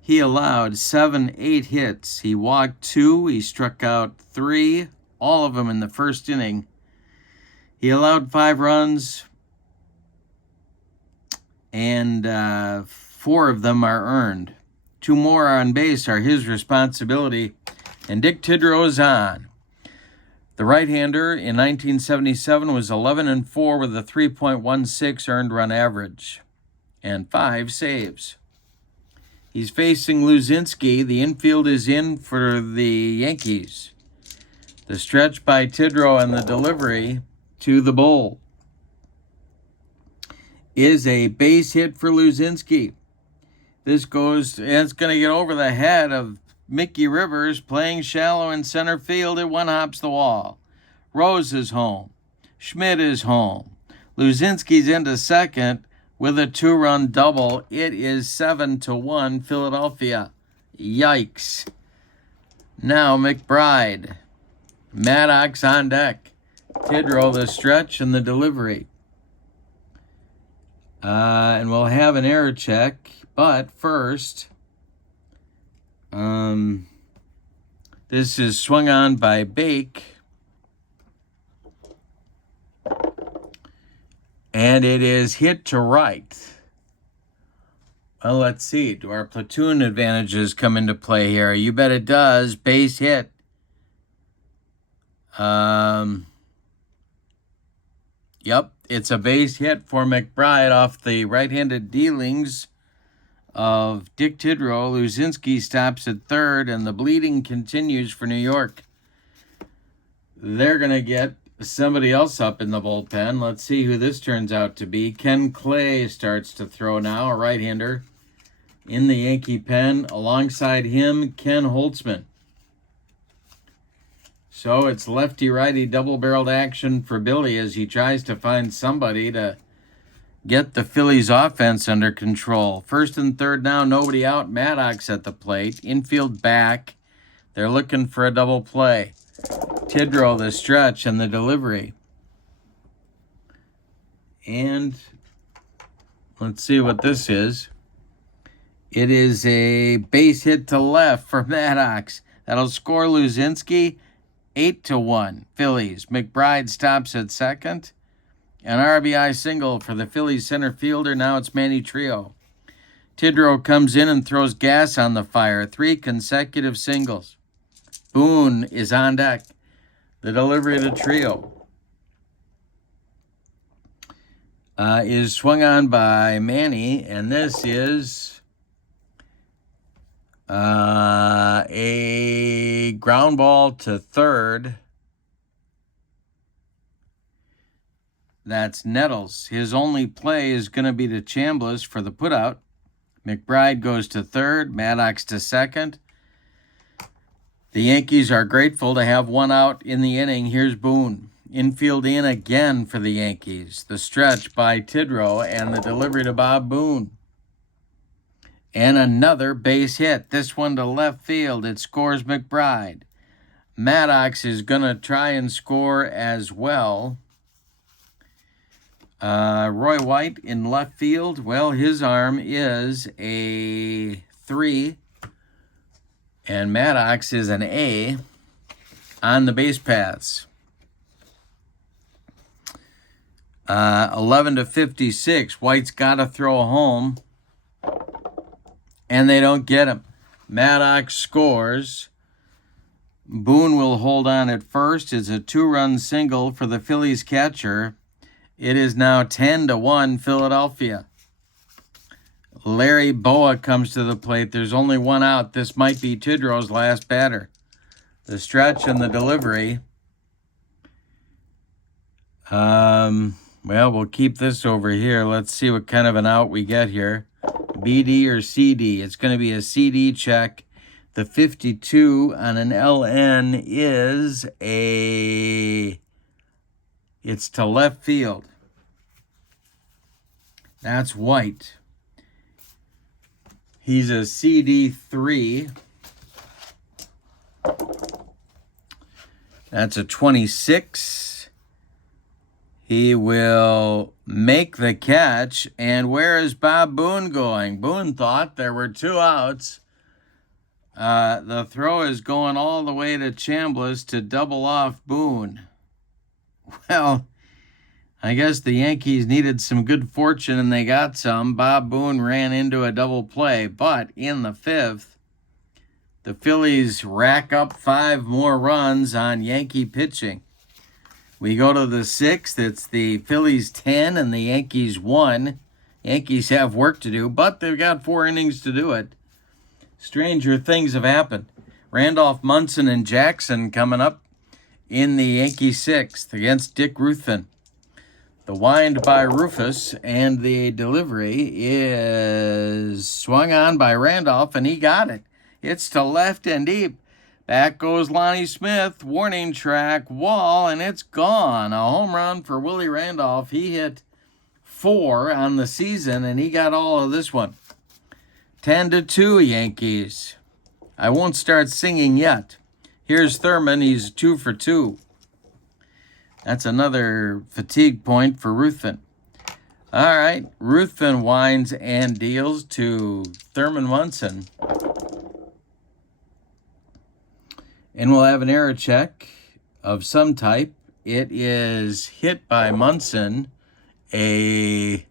He allowed 7-8 hits. He walked 2. He struck out 3, all of them in the first inning. He allowed 5 runs, and 4 of them are earned. 2 more on base are his responsibility, and Dick Tidrow is on. The right-hander in 1977 was 11-4 with a 3.16 earned run average and 5 saves. He's facing Luzinski. The infield is in for the Yankees. The stretch by Tidrow and the delivery to the bull is a base hit for Luzinski. This goes, and it's going to get over the head of Mickey Rivers, playing shallow in center field. It one-hops the wall. Rose is home. Schmidt is home. Luzinski's into second with a 2-run double. It is 7-1 Philadelphia. Yikes. Now McBride. Maddox on deck. Tidrow the stretch and the delivery. And we'll have an error check. But first, this is swung on by Bake. And it is hit to right. Well, let's see. Do our platoon advantages come into play here? You bet it does. Base hit. Yep, it's a base hit for McBride off the right-handed dealings of Dick Tidrow. Luzinski stops at third, and the bleeding continues for New York. They're going to get somebody else up in the bullpen. Let's see who this turns out to be. Ken Clay starts to throw now, a right-hander in the Yankee pen. Alongside him, Ken Holtzman. So it's lefty-righty double-barreled action for Billy as he tries to find somebody to get the Phillies offense under control. First and third now, nobody out. Maddox at the plate. Infield back. They're looking for a double play. Tidrow the stretch and the delivery. And let's see what this is. It is a base hit to left for Maddox. That'll score Luzinski. 8-1 Phillies. McBride stops at second. An RBI single for the Phillies center fielder. Now it's Manny Trio. Tidrow comes in and throws gas on the fire. 3 consecutive singles. Boone is on deck. The delivery to Trio is swung on by Manny, and this is a ground ball to third. That's Nettles. His only play is going to be to Chambliss for the putout. McBride goes to third. Maddox to second. The Yankees are grateful to have one out in the inning. Here's Boone. Infield in again for the Yankees. The stretch by Tidrow and the delivery to Bob Boone. And another base hit. This one to left field. It scores McBride. Maddox is going to try and score as well. Roy White in left field. Well, his arm is a 3. And Maddox is an A on the base paths. 11-56. White's got to throw home. And they don't get him. Maddox scores. Boone will hold on at first. It's a 2-run single for the Phillies catcher. It is now 10-1 Philadelphia. Larry Boa comes to the plate. There's only one out. This might be Tidrow's last batter. The stretch and the delivery. Well, we'll keep this over here. Let's see what kind of an out we get here. BD or CD? It's going to be a CD check. The 52 on an LN is it's to left field. That's White. He's a CD3. That's a 26. He will make the catch. And where is Bob Boone going? Boone thought there were 2 outs. The throw is going all the way to Chambliss to double off Boone. Well, I guess the Yankees needed some good fortune, and they got some. Bob Boone ran into a double play, but in the 5th, the Phillies rack up 5 more runs on Yankee pitching. We go to the 6th. It's the Phillies 10 and the Yankees 1. Yankees have work to do, but they've got 4 innings to do it. Stranger things have happened. Randolph, Munson, and Jackson coming up in the Yankee 6th against Dick Ruthven. The wind by Rufus, and the delivery is swung on by Randolph, and he got it. It's to left and deep. Back goes Lonnie Smith, warning track, wall, and it's gone. A home run for Willie Randolph. He hit 4 on the season, and he got all of this one. 10-2 Yankees. I won't start singing yet. Here's Thurman. He's 2 for 2. That's another fatigue point for Ruthven. All right, Ruthven winds and deals to Thurman Munson. And we'll have an error check of some type. It is hit by Munson, a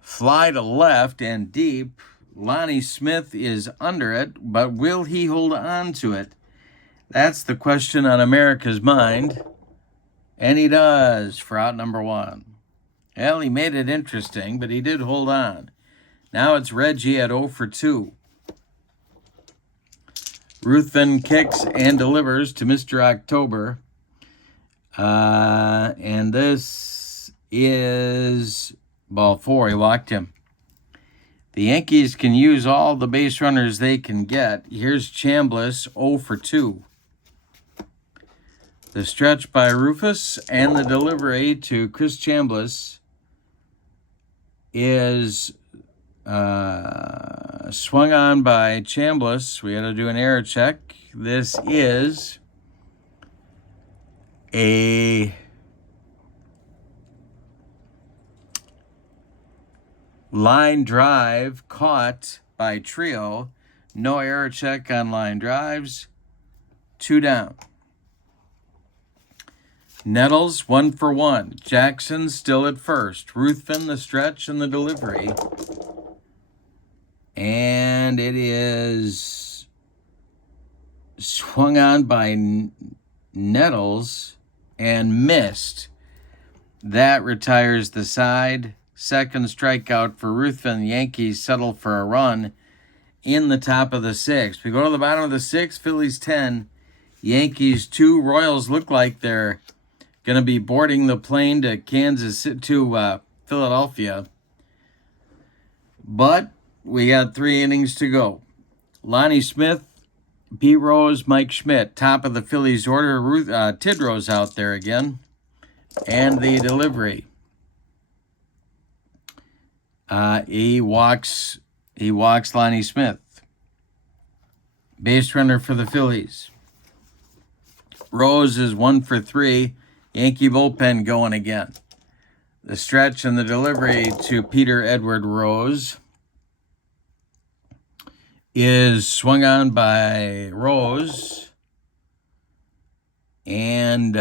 fly to left and deep. Lonnie Smith is under it, but will he hold on to it? That's the question on America's mind. And he does for out number 1. Well, he made it interesting, but he did hold on. Now it's Reggie at 0 for 2. Ruthven kicks and delivers to Mr. October. And this is ball 4. He walked him. The Yankees can use all the base runners they can get. Here's Chambliss, 0 for 2. The stretch by Rufus and the delivery to Chris Chambliss is swung on by Chambliss. We got to do an error check. This is a line drive caught by Trio. No error check on line drives. 2 down. Nettles 1 for 1. Jackson still at first. Ruthven the stretch and the delivery. And it is swung on by Nettles and missed. That retires the side. Second strikeout for Ruthven. The Yankees settle for a run in the top of the 6th. We go to the bottom of the 6th. Phillies 10, Yankees 2. Royals look like they're going to be boarding the plane to Philadelphia. But we got 3 innings to go. Lonnie Smith, Pete Rose, Mike Schmidt. Top of the Phillies order. Tidrow's out there again. And the delivery. He walks Lonnie Smith. Base runner for the Phillies. Rose is 1 for 3. Yankee bullpen going again. The stretch and the delivery to Peter Edward Rose is swung on by Rose. And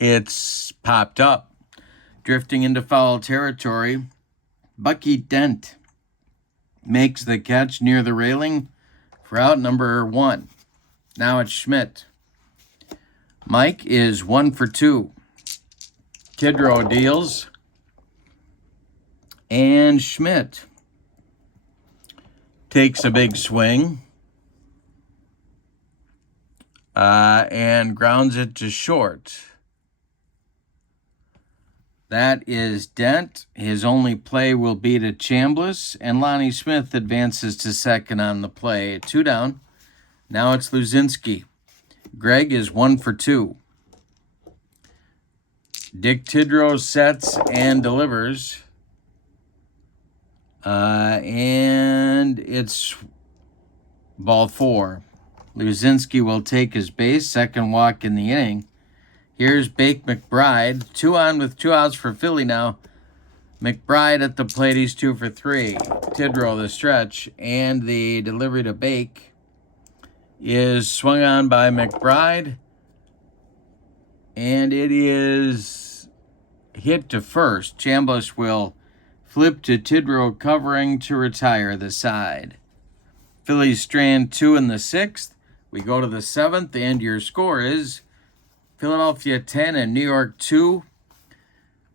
it's popped up. Drifting into foul territory. Bucky Dent makes the catch near the railing for out number 1. Now it's Schmidt. Mike is 1 for 2. Tidrow deals. And Schmidt takes a big swing. And grounds it to short. That is Dent. His only play will be to Chambliss, and Lonnie Smith advances to second on the play. 2 down. Now it's Luzinski. Greg is 1 for 2. Dick Tidrow sets and delivers. And it's ball 4. Luzinski will take his base, second walk in the inning. Here's Bake McBride. 2 on with 2 outs for Philly now. McBride at the plate, he's 2 for 3. Tidrow the stretch, and the delivery to Bake is swung on by McBride, and it is hit to first. Chambliss will flip to Tidrow covering to retire the side. Phillies strand 2 in the 6th. We go to the 7th, and your score is Philadelphia 10 and New York 2.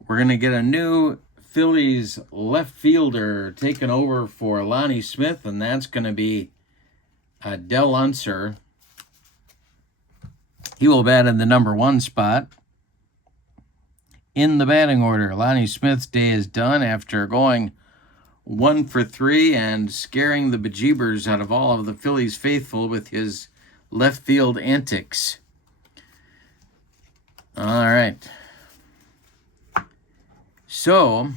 We're going to get a new Phillies left fielder taken over for Lonnie Smith, and that's going to be Del Unser. He will bat in the number 1 spot. In the batting order, Lonnie Smith's day is done after going 1 for 3 and scaring the bejeebers out of all of the Phillies faithful with his left field antics. All right. So,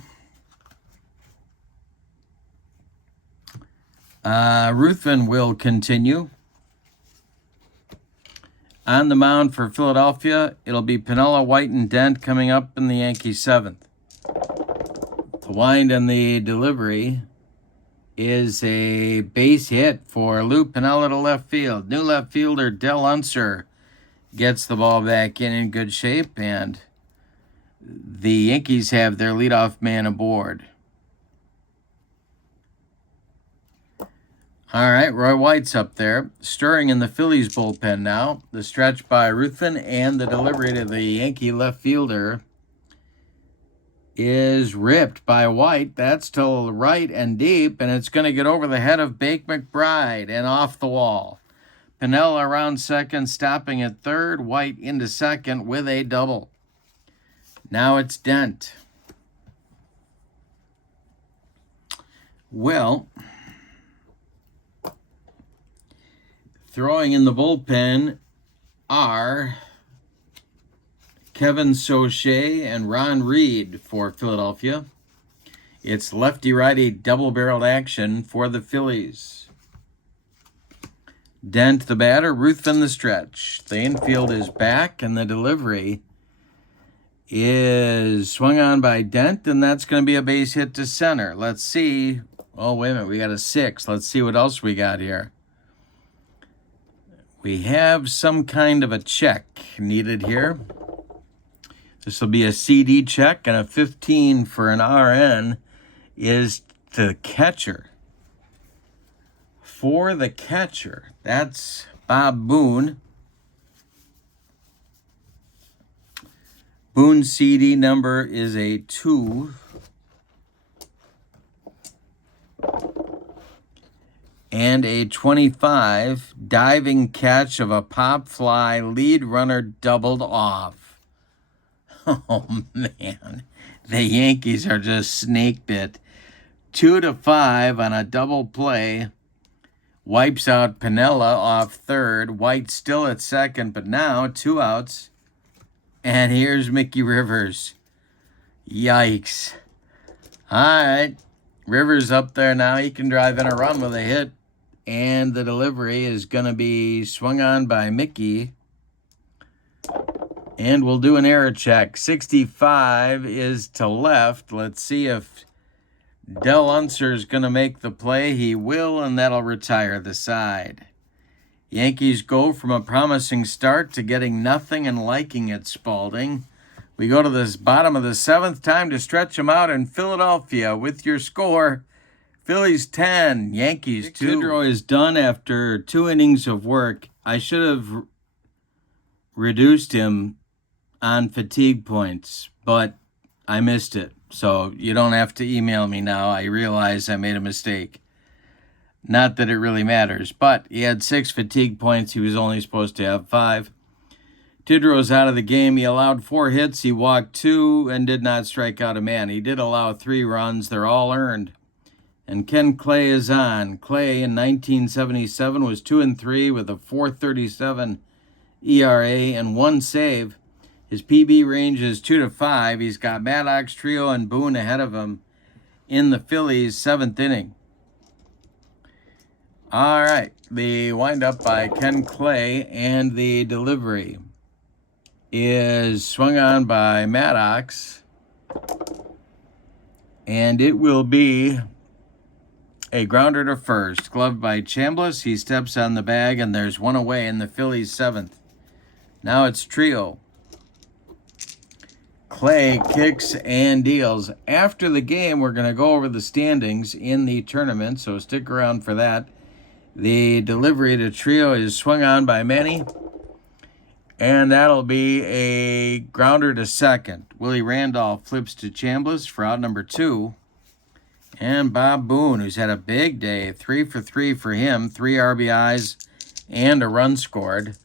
Ruthven will continue. On the mound for Philadelphia, it'll be Piniella, White, and Dent coming up in the Yankee 7th. The wind and the delivery is a base hit for Lou Piniella to left field. New left fielder Del Unser gets the ball back in good shape, and the Yankees have their leadoff man aboard. All right, Roy White's up there, stirring in the Phillies bullpen now. The stretch by Ruthven and the delivery to the Yankee left fielder is ripped by White. That's to the right and deep, and it's going to get over the head of Bake McBride and off the wall. Piniella around second, stopping at third. White into second with a double. Now it's Dent. Well, throwing in the bullpen are Kevin Sauché and Ron Reed for Philadelphia. It's lefty-righty double-barreled action for the Phillies. Dent the batter, Ruthven the stretch. The infield is back, and the delivery is swung on by Dent, and that's going to be a base hit to center. Let's see. Oh, wait a minute. We got a 6. Let's see what else we got here. We have some kind of a check needed here. This will be a CD check, and a 15 for an RN is the catcher. For the catcher, that's Bob Boone. Boone's CD number is a 2. And a 25, diving catch of a pop fly, lead runner doubled off. Oh, man. The Yankees are just snake bit. 2-5 on a double play. Wipes out Piniella off third. White still at second, but now 2 outs. And here's Mickey Rivers. Yikes. All right. Rivers up there now. He can drive in a run with a hit. And the delivery is going to be swung on by Mickey. And we'll do an error check. 65 is to left. Let's see if Del Unser is going to make the play. He will, and that'll retire the side. Yankees go from a promising start to getting nothing and liking it, Spalding. We go to this bottom of the 7th. Time to stretch them out in Philadelphia with your score. Phillies 10, Yankees 2. Tidrow is done after 2 innings of work. I should have reduced him on fatigue points, but I missed it. So you don't have to email me now. I realize I made a mistake. Not that it really matters, but he had 6 fatigue points. He was only supposed to have 5. Tidrow's out of the game. He allowed 4 hits. He walked 2 and did not strike out a man. He did allow 3 runs. They're all earned. And Ken Clay is on. Clay in 1977 was 2-3 with a 4.37 ERA and 1 save. His PB range is 2-5. He's got Maddox, Trio, and Boone ahead of him in the Phillies' 7th inning. All right. The windup by Ken Clay, and the delivery is swung on by Maddox, and it will be a grounder to first. Gloved by Chambliss. He steps on the bag, and there's one away in the Phillies' 7th. Now it's trio. Clay kicks and deals. After the game, we're going to go over the standings in the tournament, so stick around for that. The delivery to trio is swung on by Manny, and that'll be a grounder to second. Willie Randolph flips to Chambliss for out number 2. And Bob Boone, who's had a big day, 3 for 3 for him, 3 RBIs and a run scored.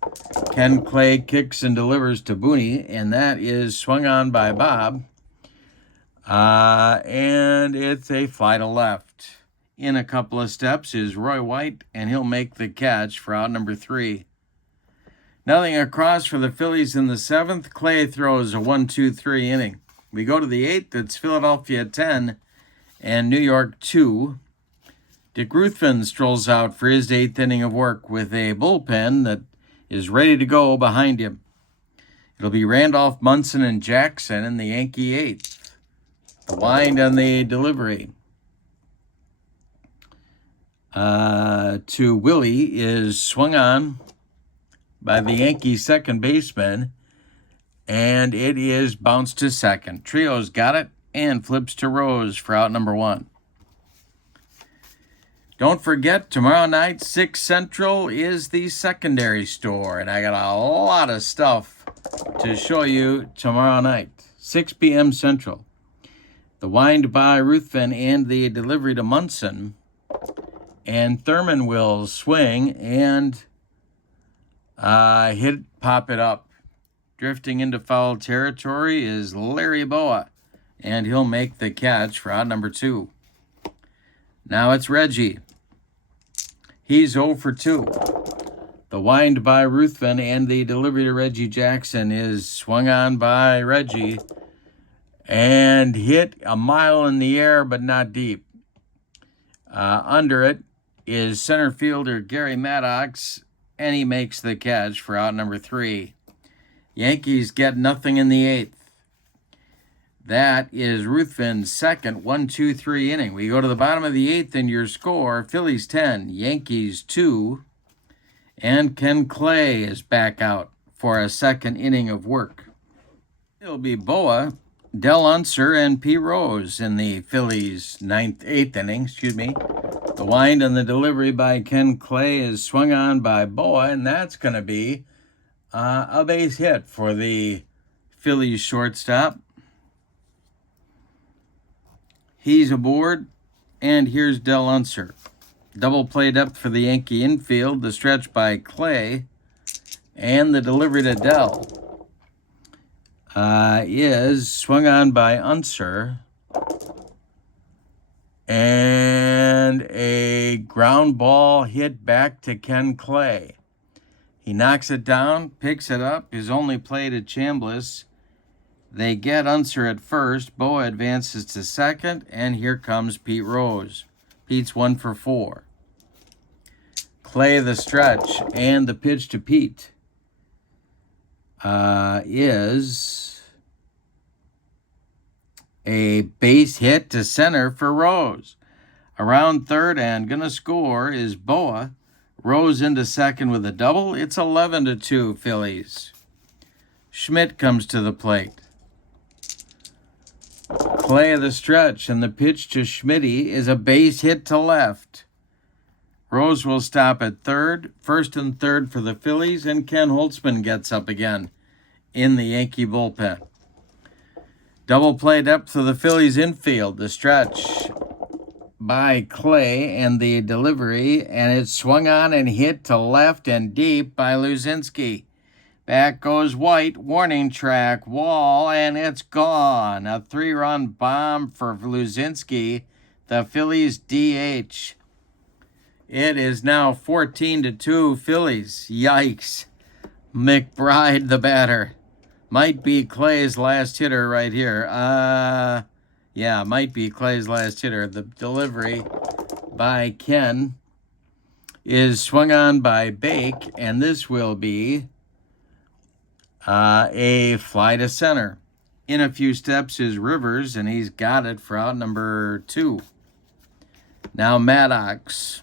Ken Clay kicks and delivers to Booney, and that is swung on by Bob. And it's a fly to left. In a couple of steps is Roy White, and he'll make the catch for out number 3. Nothing across for the Phillies in the 7th. Clay throws a 1-2-3 inning. We go to the 8th. It's Philadelphia 10 and New York 2. Dick Ruthven strolls out for his 8th inning of work with a bullpen that is ready to go behind him. It'll be Randolph, Munson, and Jackson in the Yankee 8th. The wind on the delivery to Willie is swung on by the Yankee second baseman, and it is bounced to second. Trio's got it and flips to Rose for out number 1. Don't forget, tomorrow night, 6 Central is the secondary store, and I got a lot of stuff to show you tomorrow night, 6 p.m. Central. The wind by Ruthven and the delivery to Munson, and Thurman will swing and pop it up. Drifting into foul territory is Larry Boa, and he'll make the catch for out number 2. Now it's Reggie. He's 0 for 2. The wind by Ruthven and the delivery to Reggie Jackson is swung on by Reggie and hit a mile in the air, but not deep. Under it is center fielder Gary Maddox, and he makes the catch for out number 3. Yankees get nothing in the 8th. That is Ruthven's second 1-2-3 inning. We go to the bottom of the 8th, and your score, Phillies 10, Yankees 2, and Ken Clay is back out for a second inning of work. It'll be Boa, Del Unser, and P. Rose in the Phillies' 8th inning. The wind and the delivery by Ken Clay is swung on by Boa, and that's going to be a base hit for the Phillies shortstop. He's aboard, and here's Del Unser. Double play depth for the Yankee infield, the stretch by Clay, and the delivery to Del is swung on by Unser, and a ground ball hit back to Ken Clay. He knocks it down, picks it up, his only play to Chambliss. They get Unser at first. Boa advances to second, and here comes Pete Rose. Pete's 1 for 4. Clay the stretch, and the pitch to Pete is a base hit to center for Rose. Around third and gonna score is Boa. Rose into second with a double. It's 11-2 Phillies. Schmidt comes to the plate. Clay the stretch, and the pitch to Schmitty is a base hit to left. Rose will stop at third, first and third for the Phillies, and Ken Holtzman gets up again in the Yankee bullpen. Double play depth for the Phillies infield, the stretch by Clay and the delivery, and it's swung on and hit to left and deep by Luzinski. Back goes White, warning track, wall, and it's gone. A 3-run bomb for Luzinski, the Phillies DH. It is now 14-2 Phillies. Yikes. McBride, the batter. Might be Clay's last hitter right here. Might be Clay's last hitter. The delivery by Ken is swung on by Bake, and this will be a fly to center. In a few steps is Rivers, and he's got it for out number 2. Now Maddox.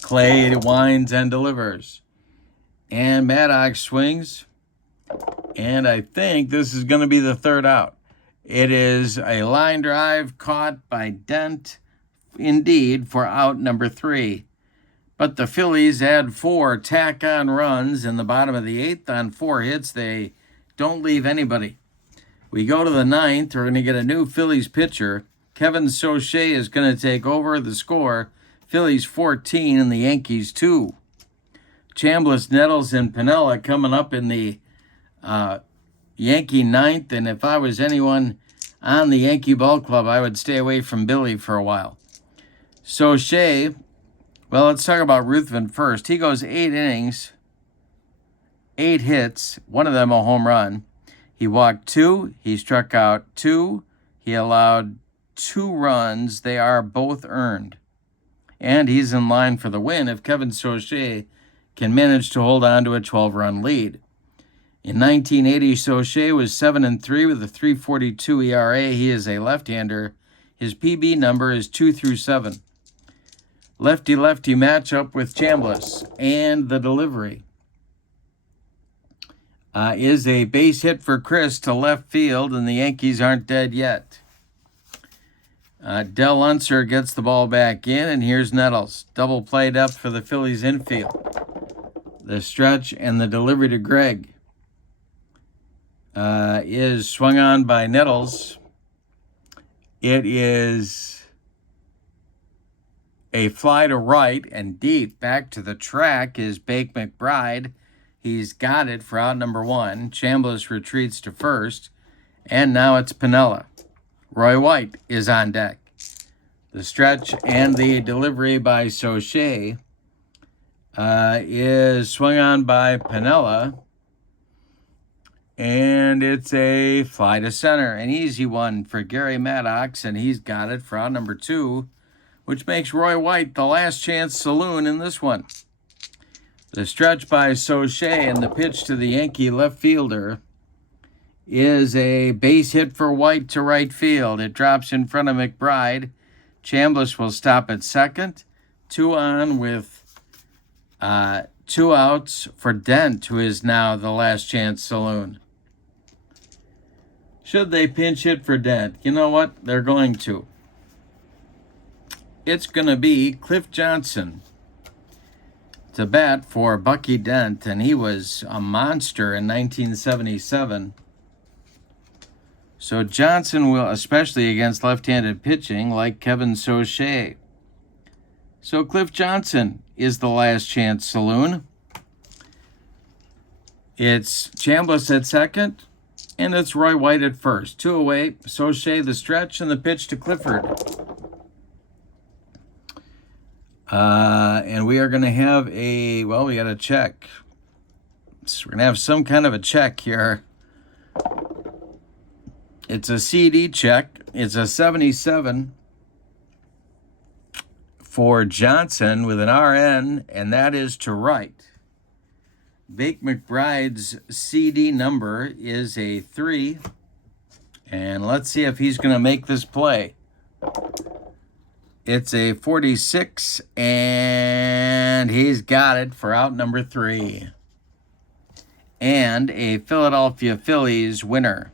Clay winds and delivers. And Maddox swings. And I think this is going to be the third out. It is a line drive caught by Dent, indeed, for out number 3. But the Phillies add 4 tack-on runs in the bottom of the 8th on 4 hits. They don't leave anybody. We go to the 9th. We're going to get a new Phillies pitcher. Kevin Soche is going to take over the score. Phillies 14 and the Yankees 2. Chambliss, Nettles, and Piniella coming up in the Yankee 9th. And if I was anyone on the Yankee Ball Club, I would stay away from Billy for a while. Soche, well, let's talk about Ruthven first. He goes 8 innings, 8 hits, one of them a home run. He walked 2. He struck out 2. He allowed 2 runs. They are both earned. And he's in line for the win if Kevin Soche can manage to hold on to a 12-run lead. In 1980, Soche was 7-3 with a 3.42 ERA. He is a left-hander. His PB number is 2 through 7. Lefty-lefty matchup with Chambliss, and the delivery is a base hit for Chris to left field, and the Yankees aren't dead yet. Del Unser gets the ball back in, and here's Nettles. Double played up for the Phillies infield. The stretch and the delivery to Greg is swung on by Nettles. It is a fly to right, and deep back to the track is Bake McBride. He's got it for out number 1. Chambliss retreats to first, and now it's Piniella. Roy White is on deck. The stretch and the delivery by Soche is swung on by Piniella, and it's a fly to center. An easy one for Gary Maddox, and he's got it for out number 2, which makes Roy White the last chance saloon in this one. The stretch by Soche and the pitch to the Yankee left fielder is a base hit for White to right field. It drops in front of McBride. Chambliss will stop at second. 2 on with 2 outs for Dent, who is now the last chance saloon. Should they pinch hit for Dent? You know what? They're going to. It's going to be Cliff Johnson to bat for Bucky Dent, and he was a monster in 1977. So Johnson will, especially against left-handed pitching like Kevin Soche. So Cliff Johnson is the last chance saloon. It's Chambliss at second, and it's Roy White at first. 2 away, Soche the stretch, and the pitch to Clifford. And we are going to have we got a check. So we're going to have some kind of a check here. It's a CD check. It's a 77 for Johnson with an RN, and that is to right. Bake McBride's CD number is a 3. And let's see if he's going to make this play. It's a 46, and he's got it for out number 3. And a Philadelphia Phillies winner.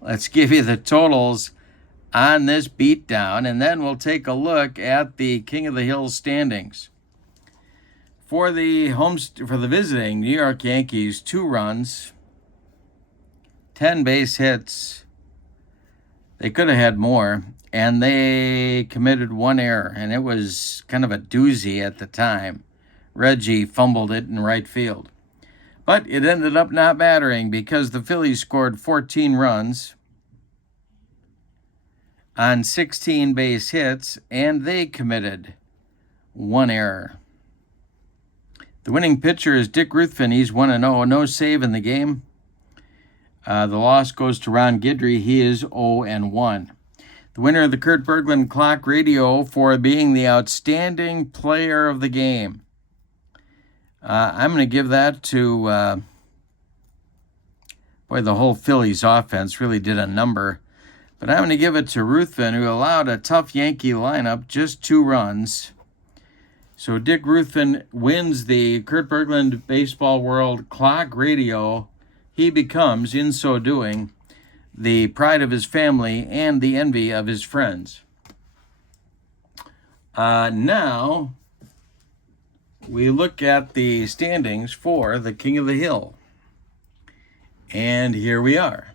Let's give you the totals on this beatdown, and then we'll take a look at the King of the Hill standings. For the visiting New York Yankees, 2 runs, 10 base hits. They could have had more, and they committed 1 error, and it was kind of a doozy at the time. Reggie fumbled it in right field. But it ended up not mattering because the Phillies scored 14 runs on 16 base hits, and they committed 1 error. The winning pitcher is Dick Ruthven. He's 1-0, no save in the game. The loss goes to Ron Guidry. He is 0-1. the winner of the Kurt Berglund Clock Radio for being the outstanding player of the game. I'm going to give that to, boy, the whole Phillies offense really did a number. But I'm going to give it to Ruthven, who allowed a tough Yankee lineup just 2 runs. So Dick Ruthven wins the Kurt Berglund Baseball World Clock Radio. He becomes, in so doing, the pride of his family and the envy of his friends. Now, we look at the standings for the King of the Hill. And here we are.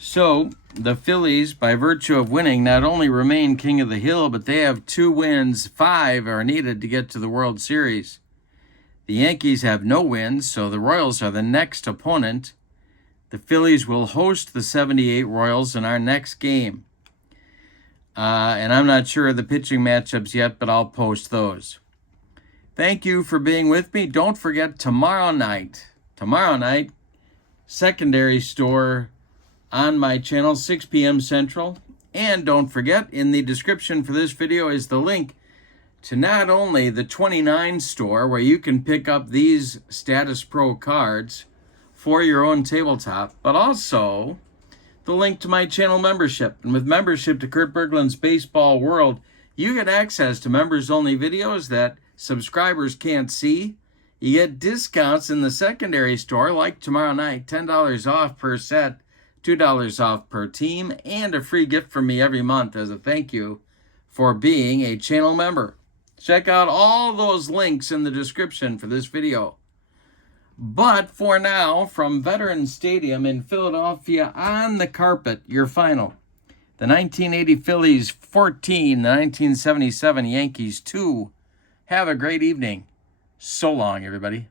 So, the Phillies, by virtue of winning, not only remain King of the Hill, but they have 2 wins. 5 are needed to get to the World Series. The Yankees have no wins, so the Royals are the next opponent. The Phillies will host the 78 Royals in our next game. And I'm not sure of the pitching matchups yet, but I'll post those. Thank you for being with me. Don't forget tomorrow night, secondary store on my channel, 6 p.m. Central. And don't forget, in the description for this video is the link to not only the 29 store, where you can pick up these Status Pro cards for your own tabletop, but also the link to my channel membership. And with membership to Kurt Berglund's Baseball World, you get access to members-only videos that subscribers can't see. You get discounts in the secondary store, like tomorrow night, $10 off per set, $2 off per team, and a free gift from me every month as a thank you for being a channel member. Check out all those links in the description for this video. But for now, from Veterans Stadium in Philadelphia on the carpet, your final. The 1980 Phillies 14, the 1977 Yankees 2. Have a great evening. So long, everybody.